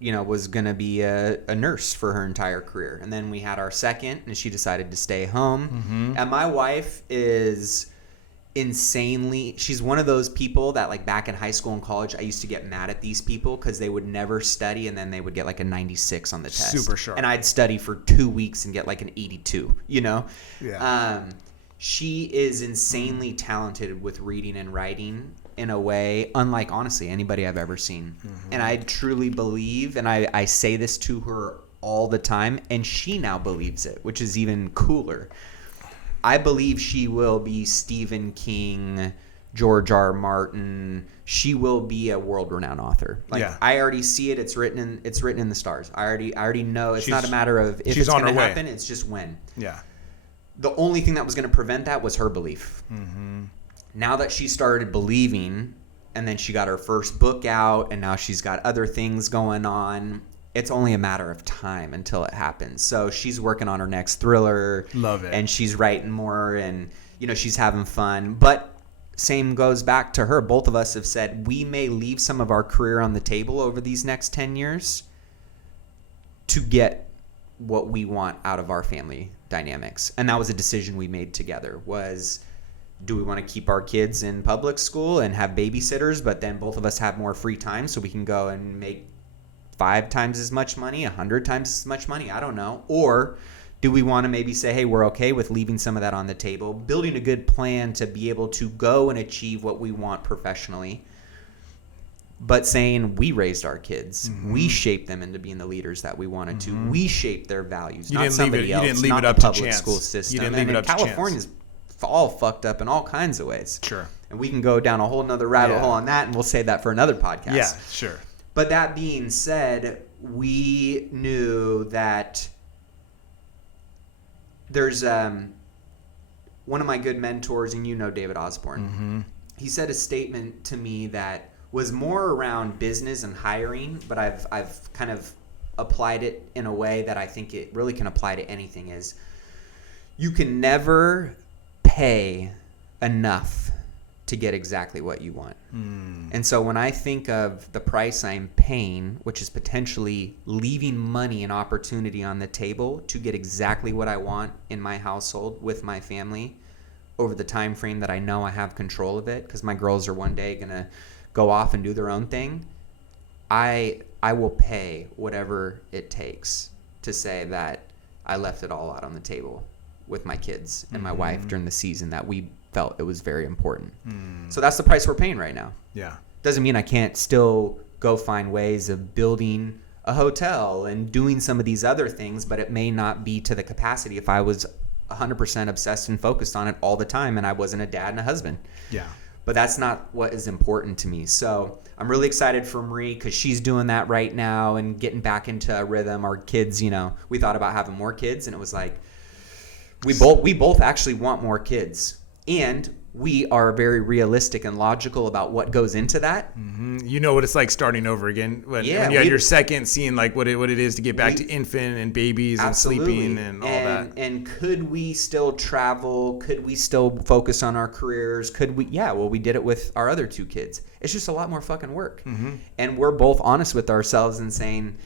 was going to be a nurse for her entire career. And then we had our second, and she decided to stay home. And my wife is she's one of those people that, like, back in high school and college, I used to get mad at these people because they would never study, and then they would get like a 96 on the test. Super sharp. And I'd study for 2 weeks and get like an 82, Yeah. She is insanely talented with reading and writing in a way unlike, honestly, anybody I've ever seen. And I truly believe, and I say this to her all the time, and she now believes it, which is even cooler. I believe she will be Stephen King, George R. Martin. She will be a world-renowned author. I already see it. It's written in the stars. I already know. It's not a matter of if it's going to happen. It's just when. Yeah. The only thing that was going to prevent that was her belief. Now that she started believing, and then she got her first book out, and now she's got other things going on, it's only a matter of time until it happens. So she's working on her next thriller. Love it. And she's writing more, and she's having fun. But same goes back to her. Both of us have said we may leave some of our career on the table over these next 10 years to get what we want out of our family dynamics. And that was a decision we made together, was, do we want to keep our kids in public school and have babysitters, but then both of us have more free time so we can go and make 5 times as much money, 100 times as much money? I don't know. Or do we want to maybe say, hey, we're okay with leaving some of that on the table, building a good plan to be able to go and achieve what we want professionally, but saying we raised our kids. We shaped them into being the leaders that we wanted to. We shaped their values, not somebody else, not the public school system. And California's all fucked up in all kinds of ways. Sure. And we can go down a whole nother rabbit hole on that, and we'll save that for another podcast. Yeah, sure. But that being said, we knew that there's one of my good mentors, and David Osborne. He said a statement to me that was more around business and hiring, but I've kind of applied it in a way that I think it really can apply to anything, is you can never pay enough to get exactly what you want. And so when I think of the price I'm paying, which is potentially leaving money and opportunity on the table to get exactly what I want in my household with my family over the time frame that I know I have control of it, because my girls are one day going to go off and do their own thing, I will pay whatever it takes to say that I left it all out on the table with my kids and my wife during the season that we felt it was very important. So that's the price we're paying right now. Yeah. Doesn't mean I can't still go find ways of building a hotel and doing some of these other things, but it may not be to the capacity if I was 100% obsessed and focused on it all the time and I wasn't a dad and a husband. Yeah. But that's not what is important to me. So I'm really excited for Marie because she's doing that right now and getting back into a rhythm. Our kids, we thought about having more kids, and it was like we both actually want more kids. And we are very realistic and logical about what goes into that. You know what it's like starting over again when you had your second, seeing like what it is to get back to infant and babies and sleeping and all that. And could we still travel? Could we still focus on our careers? Could we? Yeah, well, we did it with our other 2 kids. It's just a lot more fucking work. And we're both honest with ourselves and saying,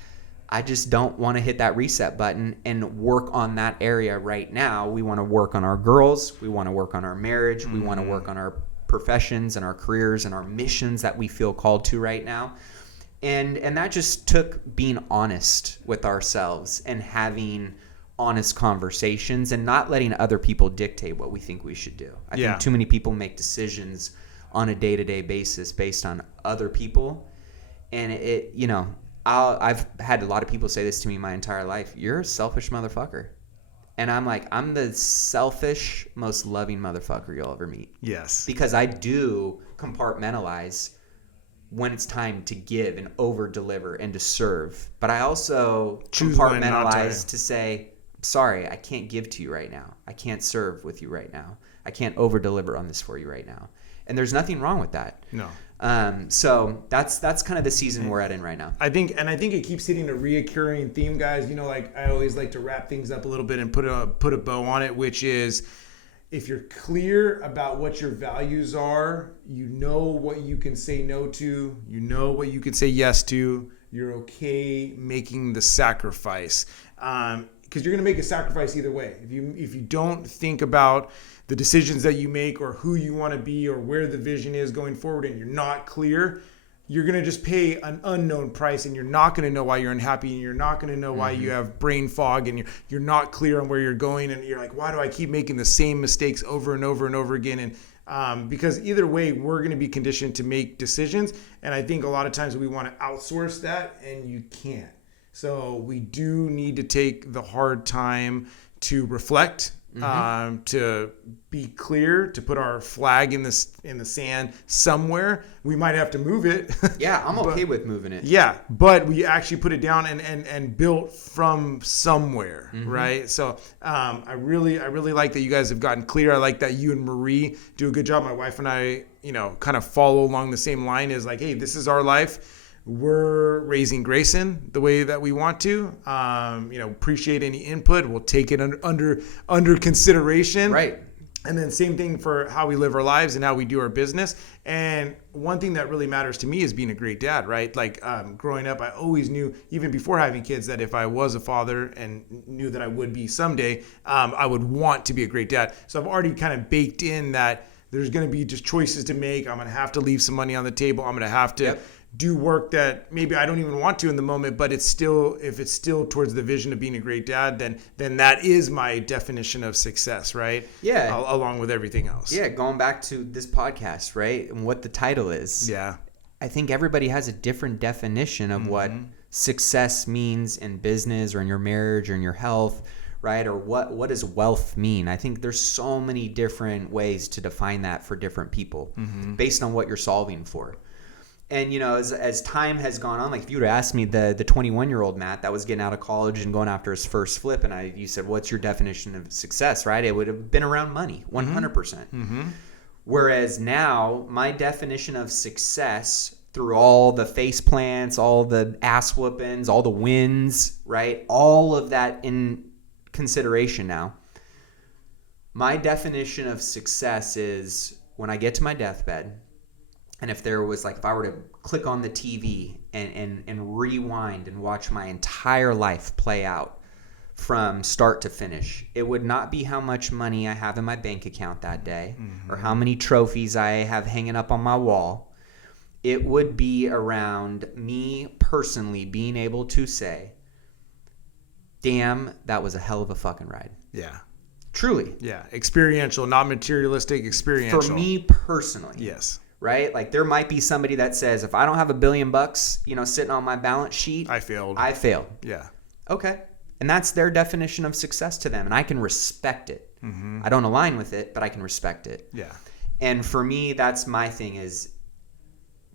I just don't want to hit that reset button and work on that area right now. We want to work on our girls. We want to work on our marriage. We want to work on our professions and our careers and our missions that we feel called to right now. And that just took being honest with ourselves and having honest conversations and not letting other people dictate what we think we should do. I think too many people make decisions on a day-to-day basis based on other people. And it, you know, I've had a lot of people say this to me my entire life. You're a selfish motherfucker. And I'm like, I'm the selfish, most loving motherfucker you'll ever meet. Yes. Because I do compartmentalize when it's time to give and over-deliver and to serve. But I also compartmentalize to say, sorry, I can't give to you right now. I can't serve with you right now. I can't over-deliver on this for you right now. And there's nothing wrong with that. No. So that's kind of the season we're at in right now. I think it keeps hitting a reoccurring theme, guys. You know, like I always like to wrap things up a little bit and put a bow on it, which is if you're clear about what your values are, you know what you can say no to, you know what you can say yes to, you're okay making the sacrifice. Because you're going to make a sacrifice either way. If you don't think about the decisions that you make or who you want to be or where the vision is going forward and you're not clear, you're going to just pay an unknown price and you're not going to know why you're unhappy and you're not going to know why you have brain fog and you're not clear on where you're going and you're like, why do I keep making the same mistakes over and over and over again? And because either way, we're going to be conditioned to make decisions. And I think a lot of times we want to outsource that and you can't. So we do need to take the hard time to reflect, to be clear, to put our flag in the sand somewhere. We might have to move it. Yeah, I'm okay with moving it. Yeah, but we actually put it down and built from somewhere, right? So I really like that you guys have gotten clear. I like that you and Marie do a good job. My wife and I, you know, kind of follow along the same line as like, hey, this is our life. We're raising Grayson the way that we want to. Appreciate any input. We'll take it under consideration. Right. And then same thing for how we live our lives and how we do our business. And one thing that really matters to me is being a great dad, right? Like growing up, I always knew, even before having kids, that if I was a father and knew that I would be someday, I would want to be a great dad. So I've already kind of baked in that there's going to be just choices to make. I'm going to have to leave some money on the table. I'm going to have to do work that maybe I don't even want to in the moment, but if it's still towards the vision of being a great dad, then that is my definition of success, right? Yeah. Along with everything else. Yeah, going back to this podcast, right? And what the title is. Yeah. I think everybody has a different definition of what success means in business or in your marriage or in your health, right? Or what does wealth mean? I think there's so many different ways to define that for different people based on what you're solving for. And, you know, as time has gone on, like if you would have asked me the 21-year-old Matt that was getting out of college and going after his first flip, and you said, what's your definition of success, right? It would have been around money, 100%. Whereas now, my definition of success through all the face plants, all the ass whoopings, all the wins, right? All of that in consideration now, my definition of success is when I get to my deathbed, and if I were to click on the TV and rewind and watch my entire life play out from start to finish, it would not be how much money I have in my bank account that day or how many trophies I have hanging up on my wall. It would be around me personally being able to say, damn, that was a hell of a fucking ride. Yeah. Truly. Yeah. Experiential, not materialistic, experiential. For me personally. Yes. Right? Like there might be somebody that says, if I don't have $1 billion, sitting on my balance sheet, I failed. Yeah. Okay. And that's their definition of success to them. And I can respect it. I don't align with it, but I can respect it. Yeah. And for me, that's my thing is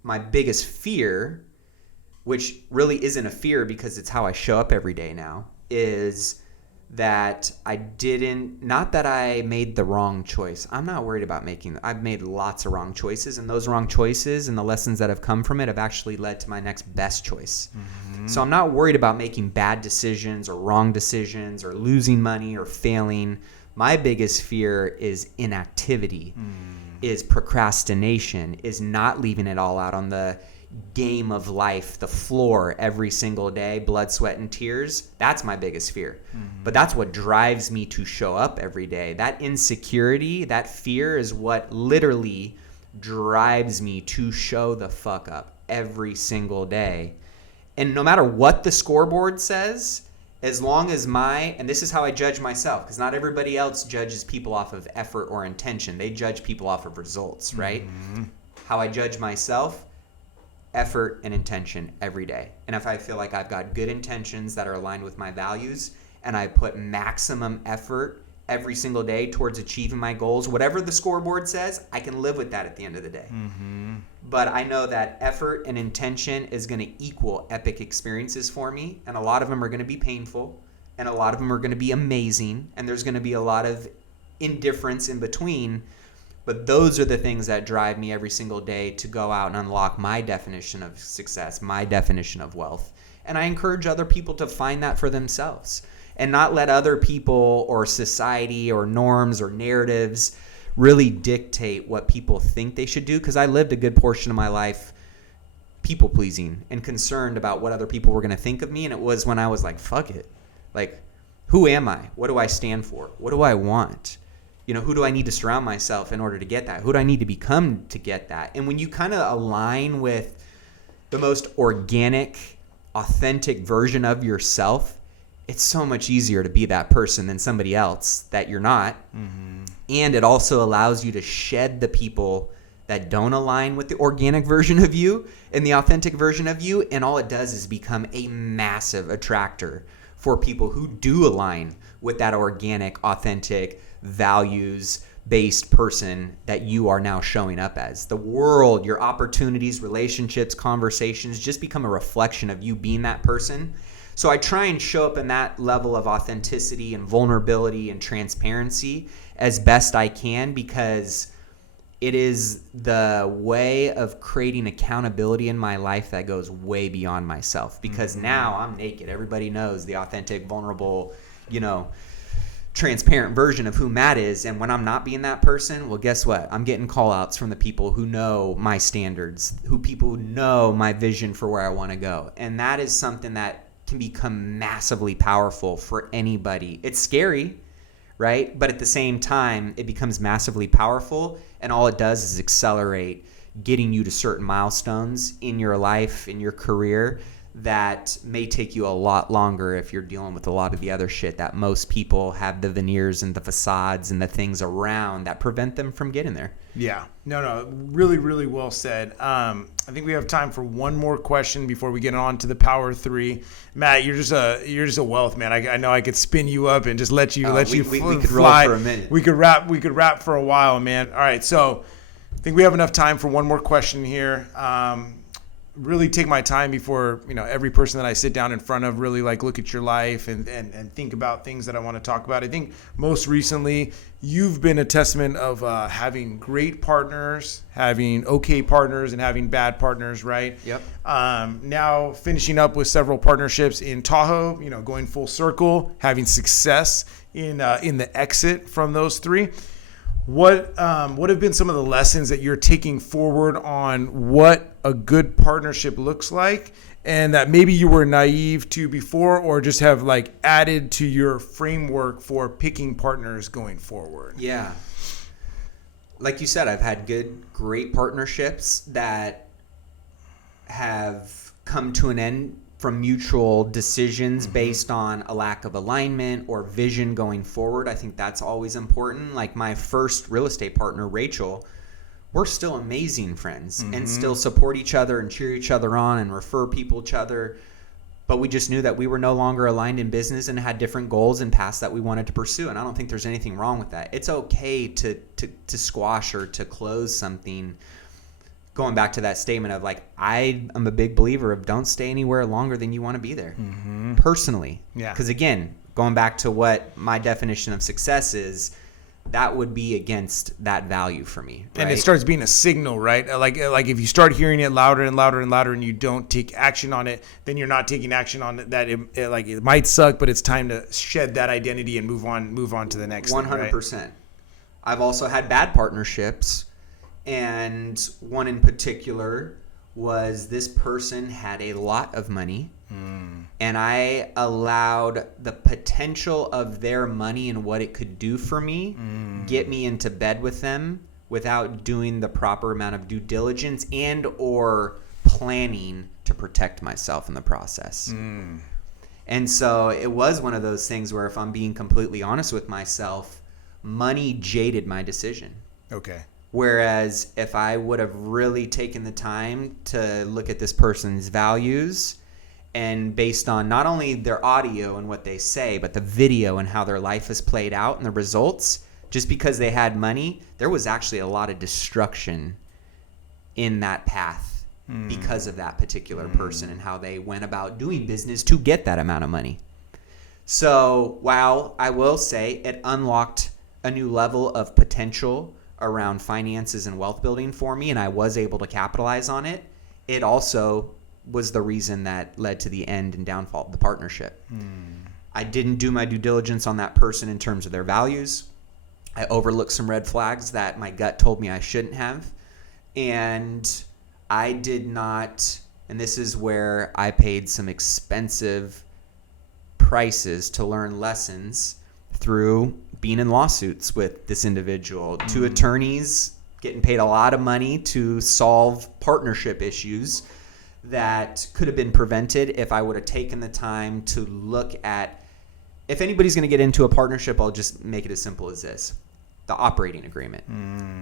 my biggest fear, which really isn't a fear because it's how I show up every day now, is that not that I made the wrong choice. I'm not worried about I've made lots of wrong choices, and those wrong choices and the lessons that have come from it have actually led to my next best choice. So I'm not worried about making bad decisions or wrong decisions or losing money or failing. My biggest fear is inactivity, is procrastination, is not leaving it all out on the game of life, the floor every single day, blood, sweat, and tears. That's my biggest fear. But that's what drives me to show up every day. That insecurity, that fear is what literally drives me to show the fuck up every single day. And no matter what the scoreboard says, as long as and this is how I judge myself, because not everybody else judges people off of effort or intention. They judge people off of results, right? How I judge myself, effort and intention every day. And if I feel like I've got good intentions that are aligned with my values, and I put maximum effort every single day towards achieving my goals, whatever the scoreboard says, I can live with that at the end of the day. But I know that effort and intention is going to equal epic experiences for me, and a lot of them are going to be painful, and a lot of them are going to be amazing, and there's going to be a lot of indifference in between. But those are the things that drive me every single day to go out and unlock my definition of success, my definition of wealth. And I encourage other people to find that for themselves and not let other people or society or norms or narratives really dictate what people think they should do. Because I lived a good portion of my life people pleasing and concerned about what other people were going to think of me. And it was when I was like, fuck it. Like, who am I? What do I stand for? What do I want? Who do I need to surround myself in order to get that? Who do I need to become to get that? And when you kind of align with the most organic, authentic version of yourself, it's so much easier to be that person than somebody else that you're not. And it also allows you to shed the people that don't align with the organic version of you and the authentic version of you. And all it does is become a massive attractor for people who do align with that organic, authentic, values-based person that you are now showing up as. The world, your opportunities, relationships, conversations just become a reflection of you being that person. So I try and show up in that level of authenticity and vulnerability and transparency as best I can, because it is the way of creating accountability in my life that goes way beyond myself. Because now I'm naked. Everybody knows the authentic, vulnerable, transparent version of who Matt is. And when I'm not being that person, well, guess what? I'm getting call outs from the people who know my standards, people who know my vision for where I want to go. And that is something that can become massively powerful for anybody. It's scary, right? But at the same time, it becomes massively powerful. And all it does is accelerate getting you to certain milestones in your life, in your career, that may take you a lot longer if you're dealing with a lot of the other shit that most people have, the veneers and the facades and the things around that prevent them from getting there. Yeah. No. Really, really well said. I think we have time for one more question before we get on to the power three. Matt, you're just a wealth, man. I know I could spin you up and just let you we could fly roll for a minute. We could rap for a while, man. All right. So I think we have enough time for one more question here. Really take my time before, every person that I sit down in front of really look at your life and think about things that I want to talk about. I think most recently you've been a testament of having great partners, having okay partners, and having bad partners, right? Yep. Now finishing up with several partnerships in Tahoe, going full circle, having success in the exit from those three. What have been some of the lessons that you're taking forward on what a good partnership looks like, and that maybe you were naive to before, or just have added to your framework for picking partners going forward? Yeah. Like you said, I've had great partnerships that have come to an end from mutual decisions based on a lack of alignment or vision going forward. I think that's always important. Like my first real estate partner, Rachel, we're still amazing friends and still support each other and cheer each other on and refer people to each other. But we just knew that we were no longer aligned in business and had different goals and paths that we wanted to pursue. And I don't think there's anything wrong with that. It's okay to squash or to close something. Going back to that statement of I am a big believer of don't stay anywhere longer than you want to be there, personally. Yeah. Because again, going back to what my definition of success is, that would be against that value for me. Right? And it starts being a signal, right? Like if you start hearing it louder and louder and louder, and you don't take action on it, then you're not taking action on it. That it might suck, but it's time to shed that identity and move on to the next. 100%. Thing, right? I've also had bad partnerships. And one in particular was this person had a lot of money, and I allowed the potential of their money and what it could do for me get me into bed with them without doing the proper amount of due diligence and or planning to protect myself in the process. And so it was one of those things where, if I'm being completely honest with myself, money jaded my decision. Okay. Whereas if I would have really taken the time to look at this person's values, and based on not only their audio and what they say, but the video and how their life has played out and the results, just because they had money, there was actually a lot of destruction in that path because of that particular person and how they went about doing business to get that amount of money. So while I will say it unlocked a new level of potential around finances and wealth building for me, and I was able to capitalize on it, it also was the reason that led to the end and downfall of the partnership. I didn't do my due diligence on that person in terms of their values. I overlooked some red flags that my gut told me I shouldn't have. And I did not, and this is where I paid some expensive prices to learn lessons through being in lawsuits with this individual, two attorneys getting paid a lot of money to solve partnership issues that could have been prevented if I would have taken the time to look at, if anybody's going to get into a partnership, I'll just make it as simple as this: the operating agreement.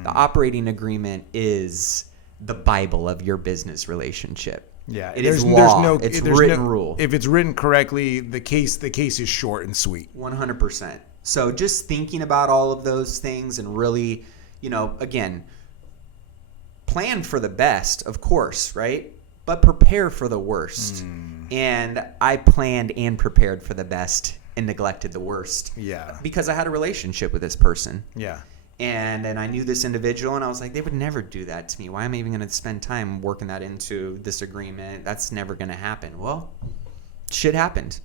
The operating agreement is the Bible of your business relationship. Yeah, it is law. It's written rule. If it's written correctly, the case is short and sweet. 100%. So just thinking about all of those things and really, again, plan for the best, of course, right? But prepare for the worst. And I planned and prepared for the best and neglected the worst. Yeah. Because I had a relationship with this person. Yeah. And I knew this individual, and I was like, they would never do that to me. Why am I even going to spend time working that into this agreement? That's never going to happen. Well, shit happened.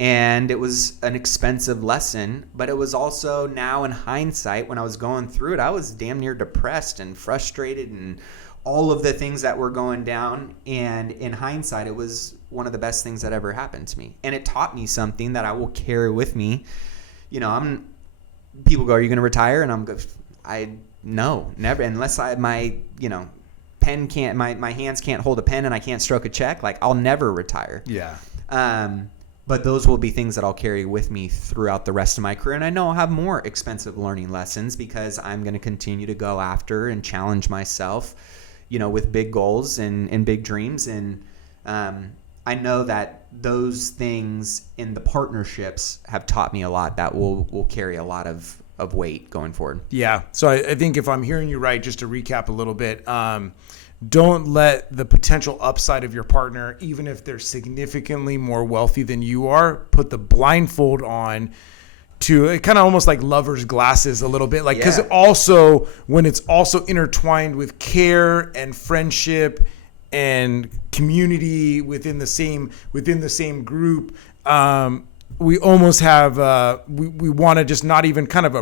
And it was an expensive lesson, but it was also, now in hindsight, when I was going through it, I was damn near depressed and frustrated and all of the things that were going down. And in hindsight, it was one of the best things that ever happened to me. And it taught me something that I will carry with me. People go, are you going to retire? And no, never, unless my pen can't, my hands can't hold a pen and I can't stroke a check. Like, I'll never retire. Yeah. But those will be things that I'll carry with me throughout the rest of my career. And I know I'll have more expensive learning lessons because I'm going to continue to go after and challenge myself, with big goals and big dreams. And I know that those things in the partnerships have taught me a lot that will carry a lot of weight going forward. Yeah. So I think if I'm hearing you right, just to recap a little bit, don't let the potential upside of your partner, even if they're significantly more wealthy than you are, put the blindfold on to kind of almost like lover's glasses a little bit. Like, because also when it's also intertwined with care and friendship and community within the same group, we almost have we want to just not even kind of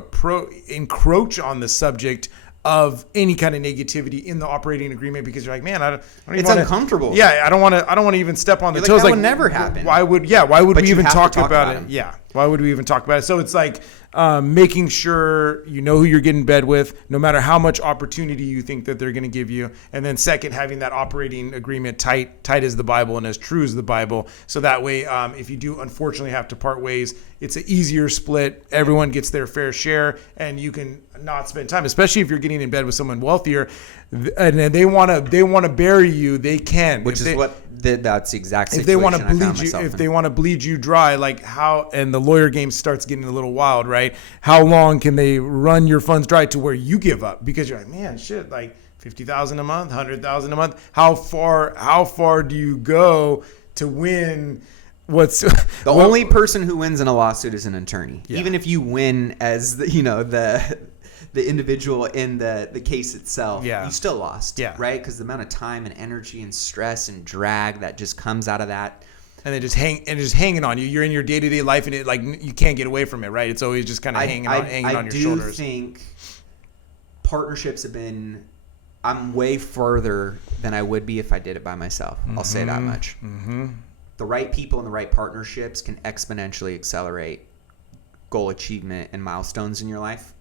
encroach on the subject of any kind of negativity in the operating agreement, because you're like, man, I don't even it's uncomfortable. Yeah, I don't want to even step on the toes. That would never happen. Why would we even talk about it? Yeah, why would we even talk about it? So it's like making sure you know who you're getting in bed with, no matter how much opportunity you think that they're going to give you. And then second, having that operating agreement tight as the Bible and as true as the Bible. So that way, if you do unfortunately have to part ways, it's an easier split. Everyone gets their fair share, and you can not spend time, especially if you're getting in bed with someone wealthier and they want to bury you. They can, that's the exact situation. If they want to bleed you dry, like how, and the lawyer game starts getting a little wild, right? How long can they run your funds dry to where you give up? Because you're like, man, shit, like $50,000 a month, $100,000 a month. How far do you go to win? The only person who wins in a lawsuit is an attorney. Yeah. Even if you win as the individual in the case itself, you still lost, right? Because the amount of time and energy and stress and drag that just comes out of that. And they just hanging on you. You're in your day-to-day life, and it, like, you can't get away from it, right? It's always just kind of hanging on your shoulders. I do think partnerships have been, I'm way further than I would be if I did it by myself. I'll say that much. Mm-hmm. The right people and the right partnerships can exponentially accelerate goal achievement and milestones in your life.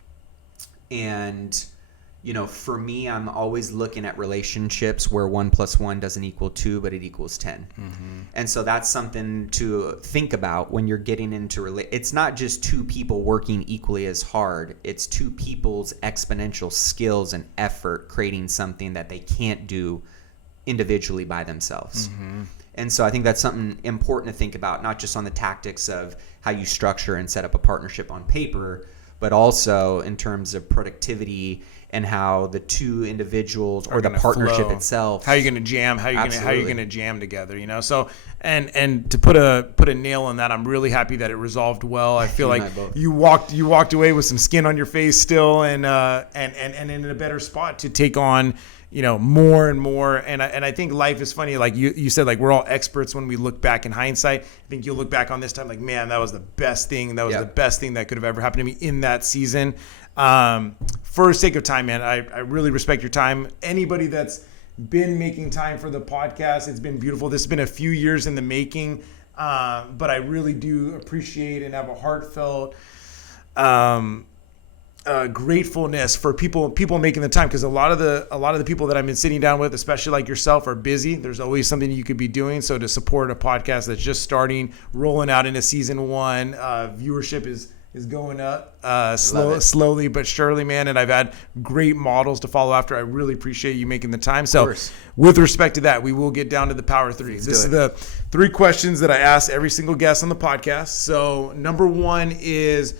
And For me, I'm always looking at relationships where 1 + 1 doesn't equal 2, but it equals 10. And so that's something to think about when you're getting into it's not just two people working equally as hard. It's two people's exponential skills and effort creating something that they can't do individually by themselves. And so I think that's something important to think about, not just on the tactics of how you structure and set up a partnership on paper, but also in terms of productivity and how the two individuals or the partnership itself. How are you going to jam? How are you going to jam together? So and to put a nail on that, I'm really happy that it resolved well. I feel like you walked away with some skin on your face still, and in a better spot to take on more and more. And I think life is funny. Like you said, like we're all experts when we look back in hindsight. I think you'll look back on this time like, man, that was the best thing. That was the best thing that could have ever happened to me in that season. For the sake of time, man, I really respect your time. Anybody that's been making time for the podcast, it's been beautiful. This has been a few years in the making, but I really do appreciate and have a heartfelt gratefulness for people making the time, because a lot of the people that I've been sitting down with, especially like yourself, are busy. There's always something you could be doing. So to support a podcast that's just starting, rolling out into season 1, viewership is going up slowly but surely, man. And I've had great models to follow after. I really appreciate you making the time. So with respect to that, we will get down to the power 3. This is the 3 questions that I ask every single guest on the podcast. So number 1 is,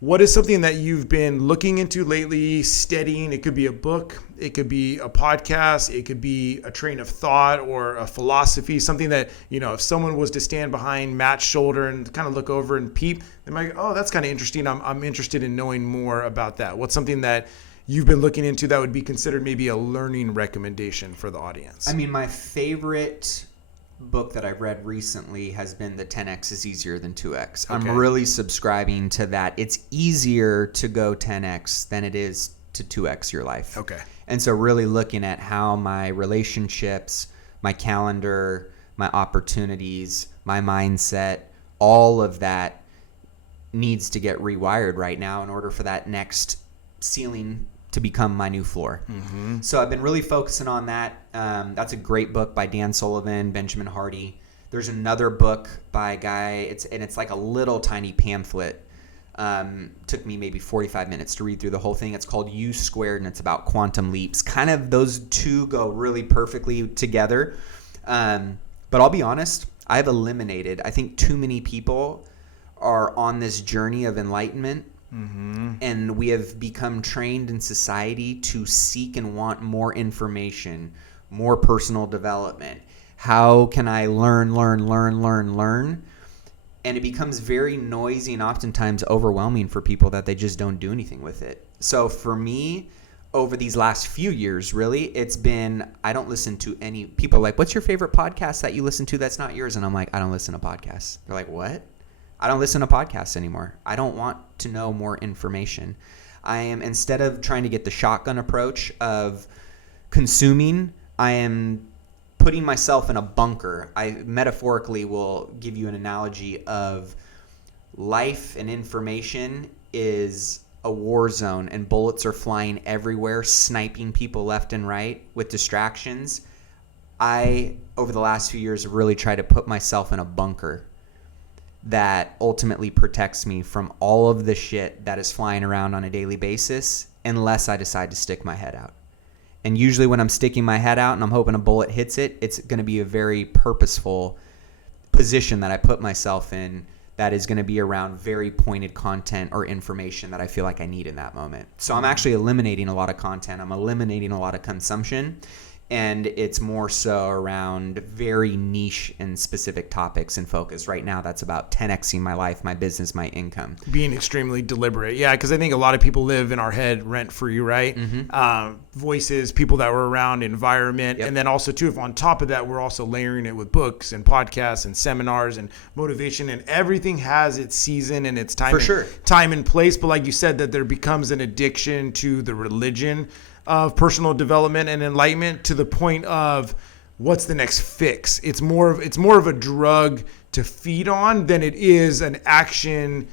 what is something that you've been looking into lately, studying? It could be a book, it could be a podcast, it could be a train of thought or a philosophy, something that, if someone was to stand behind Matt's shoulder and kind of look over and peep, they might go, oh, that's kind of interesting. I'm interested in knowing more about that. What's something that you've been looking into that would be considered maybe a learning recommendation for the audience? I mean, my favorite book that I've read recently has been the 10x is easier than 2x. Okay. I'm really subscribing to that. It's easier to go 10x than it is to 2x your life. Okay. And so really looking at how my relationships, my calendar, my opportunities, my mindset, all of that needs to get rewired right now in order for that next ceiling to become my new floor. So I've been really focusing on that. That's a great book by Dan Sullivan, Benjamin Hardy. There's another book by a guy, it's like a little tiny pamphlet. Took me maybe 45 minutes to read through the whole thing. It's called U Squared, and it's about quantum leaps. Kind of those two go really perfectly together. But I'll be honest, I've eliminated, I think too many people are on this journey of enlightenment. And we have become trained in society to seek and want more information, more personal development. How can I learn? And it becomes very noisy and oftentimes overwhelming for people that they just don't do anything with it. So for me, over these last few years, really, it's been, I don't listen to any people like, what's your favorite podcast that you listen to that's not yours? And I'm like, I don't listen to podcasts. They're like, what? I don't listen to podcasts anymore. I don't want to know more information. I am, instead of trying to get the shotgun approach of consuming, I am putting myself in a bunker. I metaphorically will give you an analogy of life and information is a war zone and bullets are flying everywhere, sniping people left and right with distractions. I, over the last few years, have really tried to put myself in a bunker that ultimately protects me from all of the shit that is flying around on a daily basis unless I decide to stick my head out. And usually when I'm sticking my head out and I'm hoping a bullet hits it, it's going to be a very purposeful position that I put myself in that is going to be around very pointed content or information that I feel like I need in that moment. So I'm actually eliminating a lot of content. I'm eliminating a lot of consumption. And it's more so around very niche and specific topics and focus. Right now, that's about 10xing my life, my business, my income. Being extremely deliberate. Yeah, because I think a lot of people live in our head rent-free, right? Voices, people that were around, environment. Yep. And then also, too, if on top of that, we're also layering it with books and podcasts and seminars and motivation. And everything has its season and its time, for sure, time and place. But like you said, that there becomes an addiction to the religion of personal development and enlightenment to the point of what's the next fix. It's more of a drug to feed on than it is an action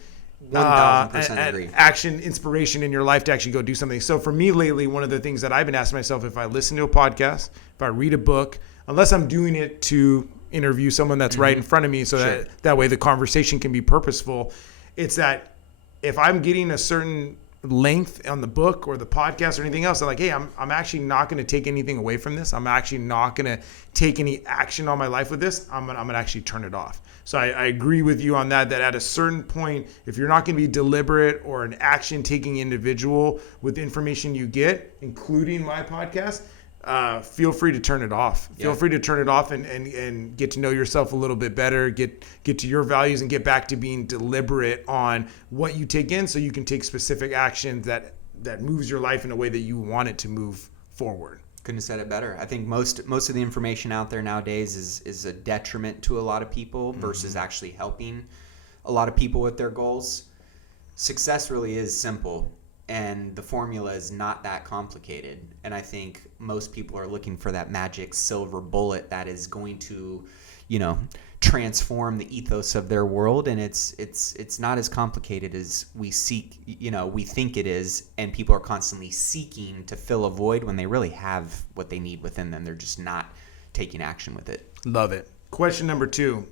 1000% and agree. action, inspiration in your life to actually go do something. So for me lately, one of the things that I've been asking myself, if I listen to a podcast, if I read a book, unless I'm doing it to interview someone that's right in front of me, so that way the conversation can be purposeful, it's that if I'm getting a certain length on the book or the podcast or anything else, I'm like, hey, I'm actually not going to take anything away from this. I'm actually not going to take any action on my life with this. I'm gonna actually turn it off. So I agree with you on that at a certain point, if you're not going to be deliberate or an action taking individual with the information you get, including my podcast, feel free to turn it off. Feel free to turn it off and get to know yourself a little bit better, get to your values, and get back to being deliberate on what you take in, so you can take specific actions that moves your life in a way that you want it to move forward. Couldn't have said it better. I think most of the information out there nowadays is a detriment to a lot of people versus actually helping a lot of people with their goals. Success really is simple, and the formula is not that complicated. And I think most people are looking for that magic silver bullet that is going to, transform the ethos of their world. And it's not as complicated as we think it is. And people are constantly seeking to fill a void when they really have what they need within them. They're just not taking action with it. Love it. Question number 2.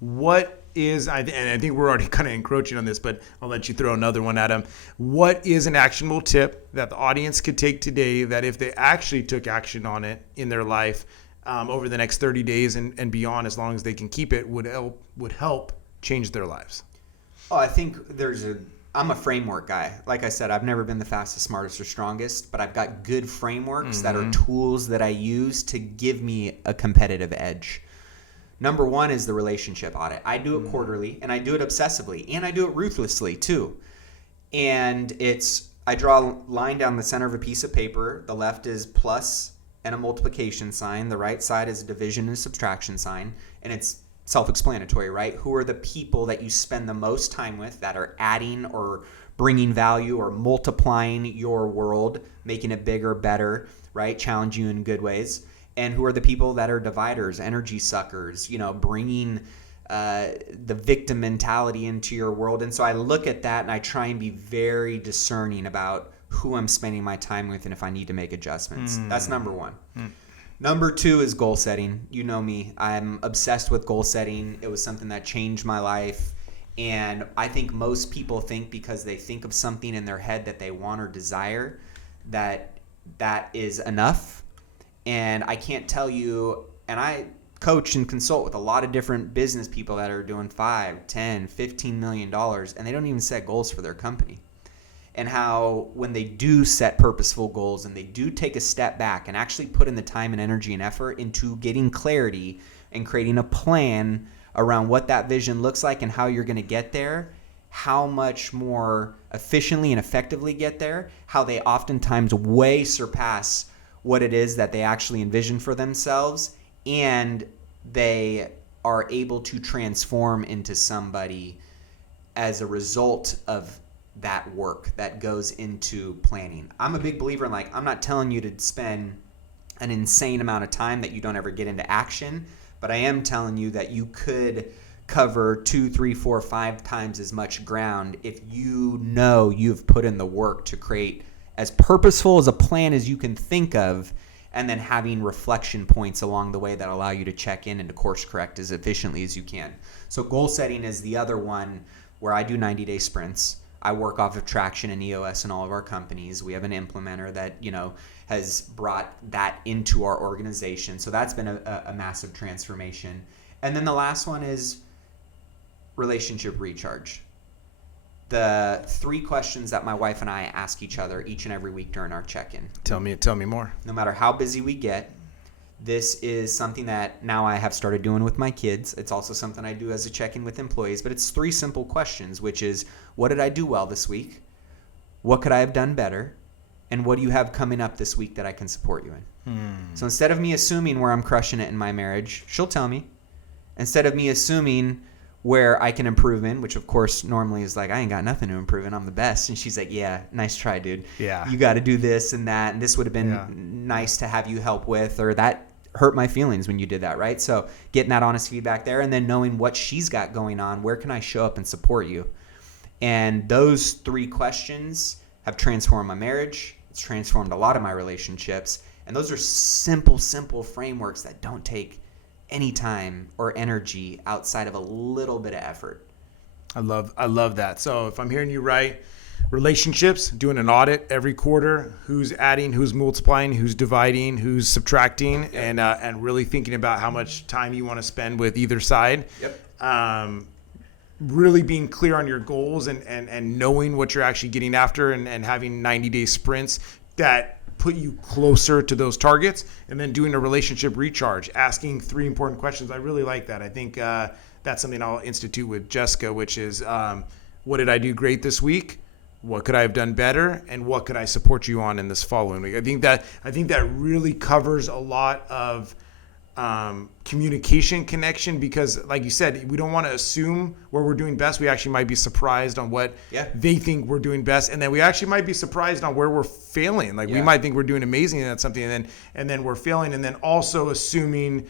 What is, and I think we're already kind of encroaching on this, but I'll let you throw another one at him. What is an actionable tip that the audience could take today that if they actually took action on it in their life over the next 30 days and beyond, as long as they can keep it, would help change their lives? Oh, I think I'm a framework guy. Like I said, I've never been the fastest, smartest, or strongest, but I've got good frameworks that are tools that I use to give me a competitive edge. Number 1 is the relationship audit. I do it quarterly, and I do it obsessively, and I do it ruthlessly too. And I draw a line down the center of a piece of paper. The left is plus and a multiplication sign. The right side is a division and a subtraction sign. And it's self-explanatory, right? Who are the people that you spend the most time with that are adding or bringing value or multiplying your world, making it bigger, better, right? Challenge you in good ways. And who are the people that are dividers, energy suckers, bringing the victim mentality into your world. And so I look at that and I try and be very discerning about who I'm spending my time with and if I need to make adjustments. That's number 1. Number 2 is goal setting. You know me. I'm obsessed with goal setting. It was something that changed my life. And I think most people think because they think of something in their head that they want or desire, that is enough. And I can't tell you, and I coach and consult with a lot of different business people that are doing $5, $10, $15 million, and they don't even set goals for their company. And how when they do set purposeful goals and they do take a step back and actually put in the time and energy and effort into getting clarity and creating a plan around what that vision looks like and how you're going to get there, how much more efficiently and effectively get there, how they oftentimes way surpass what it is that they actually envision for themselves, and they are able to transform into somebody as a result of that work that goes into planning. I'm a big believer in, I'm not telling you to spend an insane amount of time that you don't ever get into action, but I am telling you that you could cover 2, 3, 4, 5 times as much ground if you've put in the work to create as purposeful as a plan as you can think of, and then having reflection points along the way that allow you to check in and to course correct as efficiently as you can. So goal setting is the other one where I do 90-day sprints. I work off of Traction and EOS in all of our companies. We have an implementer that, has brought that into our organization. So that's been a massive transformation. And then the last one is relationship recharge. The 3 questions that my wife and I ask each other each and every week during our check-in. Tell me more. No matter how busy we get, this is something that now I have started doing with my kids. It's also something I do as a check-in with employees, but it's 3 simple questions, which is, what did I do well this week? What could I have done better? And what do you have coming up this week that I can support you in? So instead of me assuming where I'm crushing it in my marriage, she'll tell me. Instead of me assuming where I can improve in, which of course normally is I ain't got nothing to improve in, I'm the best. And she's like, yeah, nice try, dude. Yeah. You got to do this and that, and this would have been nice to have you help with, or that hurt my feelings when you did that, right? So getting that honest feedback there, and then knowing what she's got going on, where can I show up and support you? And those 3 questions have transformed my marriage. It's transformed a lot of my relationships. And those are simple frameworks that don't take any time or energy outside of a little bit of effort. I love that. So if I'm hearing you right, relationships, doing an audit every quarter, who's adding, who's multiplying, who's dividing, who's subtracting, and really thinking about how much time you want to spend with either side. Yep. Really being clear on your goals and knowing what you're actually getting after and having 90-day sprints that put you closer to those targets, and then doing a relationship recharge, asking 3 important questions. I really like that. I think that's something I'll institute with Jessica, which is what did I do great this week? What could I have done better? And what could I support you on in this following week? I think that really covers a lot of communication connection, because like you said, we don't want to assume where we're doing best. We actually might be surprised on what they think we're doing best. And then we actually might be surprised on where we're failing. Like we might think we're doing amazing at something and then we're failing. And then also assuming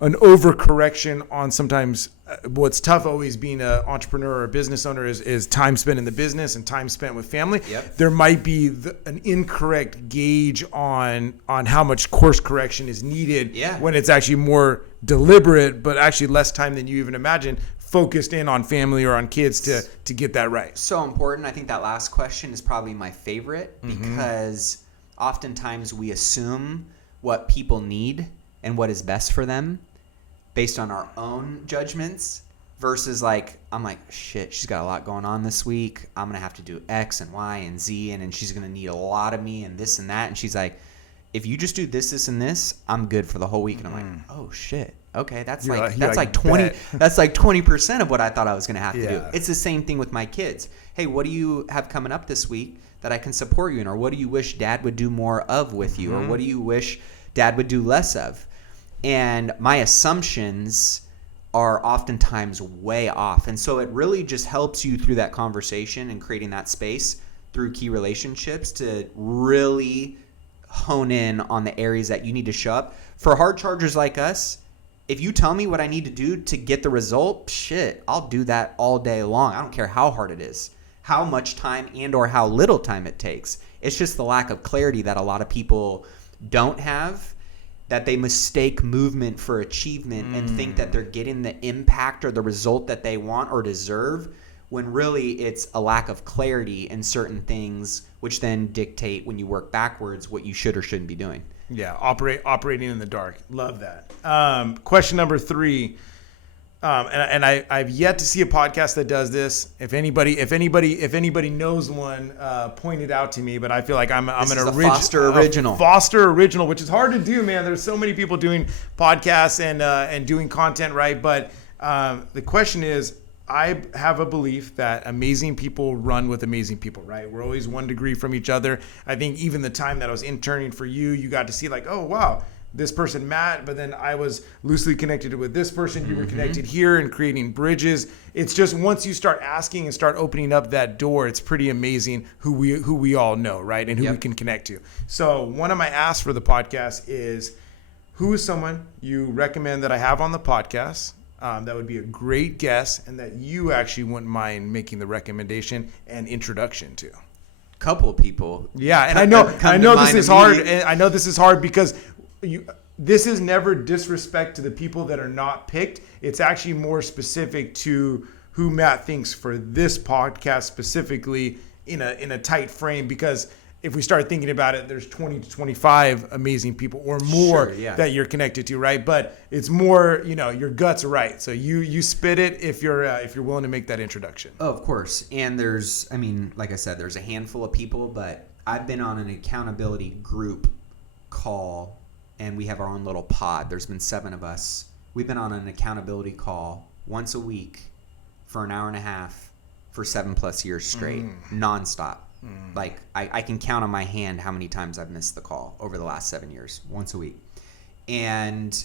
an overcorrection on sometimes what's tough always being an entrepreneur or a business owner is time spent in the business and time spent with family. Yep. There might be an incorrect gauge on how much course correction is needed when it's actually more deliberate, but actually less time than you even imagine, focused in on family or on kids to get that right. So important. I think that last question is probably my favorite, because oftentimes we assume what people need and what is best for them based on our own judgments, versus I'm like, shit, she's got a lot going on this week. I'm going to have to do X and Y and Z, and she's going to need a lot of me and this and that. And she's like, if you just do this, and this, I'm good for the whole week. And I'm like, oh shit. Okay. That's like 20, that's like 20% of what I thought I was going to have to do. It's the same thing with my kids. Hey, what do you have coming up this week that I can support you in? Or what do you wish dad would do more of with you? Or what do you wish dad would do less of? And my assumptions are oftentimes way off. And so it really just helps you through that conversation and creating that space through key relationships to really hone in on the areas that you need to show up. For hard chargers like us, if you tell me what I need to do to get the result, shit, I'll do that all day long. I don't care how hard it is, how much time and or how little time it takes. It's just the lack of clarity that a lot of people don't have, that they mistake movement for achievement and think that they're getting the impact or the result that they want or deserve, when really it's a lack of clarity in certain things, which then dictate, when you work backwards, what you should or shouldn't be doing. Yeah, operating in the dark. Love that. Question number 3. And I've yet to see a podcast that does this. If anybody knows one, point it out to me. But I feel like I'm an Foster original. Foster original, which is hard to do, man. There's so many people doing podcasts and doing content, right? But the question is, I have a belief that amazing people run with amazing people, right? We're always 1 degree from each other. I think even the time that I was interning for you, you got to see like, oh wow, this person, Matt, but then I was loosely connected with this person. You were connected here and creating bridges. It's just once you start asking and start opening up that door, it's pretty amazing who we all know, right? And who we can connect to. So one of my asks for the podcast is, who is someone you recommend that I have on the podcast that would be a great guest and that you actually wouldn't mind making the recommendation and introduction to? Couple of people. Yeah, and I know this is hard. And I know this is hard because this is never disrespect to the people that are not picked. It's actually more specific to who Matt thinks for this podcast specifically in a tight frame, because if we start thinking about it, there's 20 to 25 amazing people or more that you're connected to, right? But it's more, your gut's right. So you spit it if you're willing to make that introduction. Oh, of course. And like I said, there's a handful of people, but I've been on an accountability group call, and we have our own little pod. There's been 7 of us. We've been on an accountability call once a week for an hour and a half for 7+ years straight, nonstop. Like I can count on my hand how many times I've missed the call over the last 7 years, once a week. And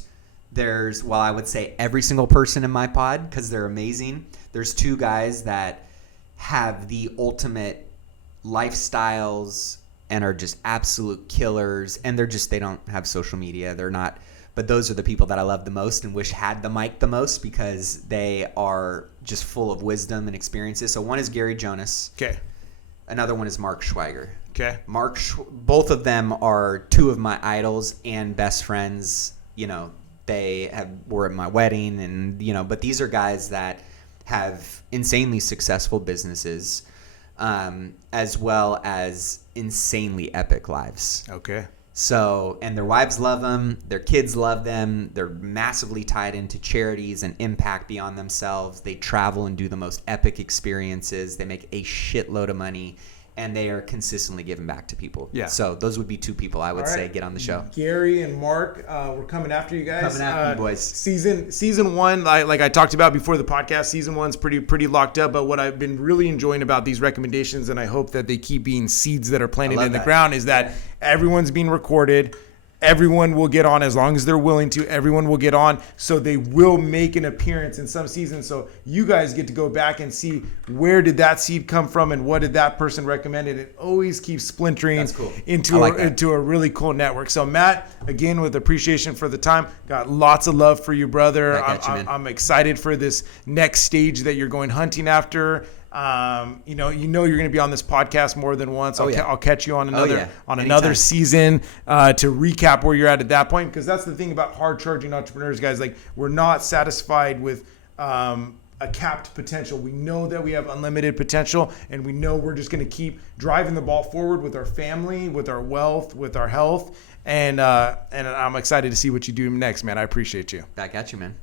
I would say every single person in my pod, because they're amazing, there's 2 guys that have the ultimate lifestyles and are just absolute killers. And they don't have social media. They're not But those are the people that I love the most and wish had the mic the most, because they are just full of wisdom and experiences. So one is Gary Jonas. Okay. Another one is Mark Schweiger. Okay. Both of them are two of my idols and best friends. You know, were at my wedding, and but these are guys that have insanely successful businesses, as well as insanely epic lives. Okay. So, and their wives love them, their kids love them, they're massively tied into charities and impact beyond themselves. They travel and do the most epic experiences. They make a shitload of money, and they are consistently giving back to people. Yeah. So those would be two people I would say get on the show. Gary and Mark, we're coming after you guys. Coming after you, boys. Season one, like I talked about before the podcast, season one's pretty locked up. But what I've been really enjoying about these recommendations, and I hope that they keep being seeds that are planted in the ground, is that everyone's being recorded. Everyone will get on as long as they're willing to. Everyone will get on, so they will make an appearance in some season. So you guys get to go back and see where did that seed come from and what did that person recommend. And it always keeps splintering into a really cool network. So Matt, again, with appreciation for the time, got lots of love for you, brother. I'm excited for this next stage that you're going hunting after. You're going to be on this podcast more than once. I'll catch you on another season to recap where you're at that point, because that's the thing about hard charging entrepreneurs, guys. Like, we're not satisfied with a capped potential. We know that we have unlimited potential, and we know we're just going to keep driving the ball forward with our family, with our wealth, with our health, and I'm excited to see what you do next, man. I appreciate you. Back at you, man.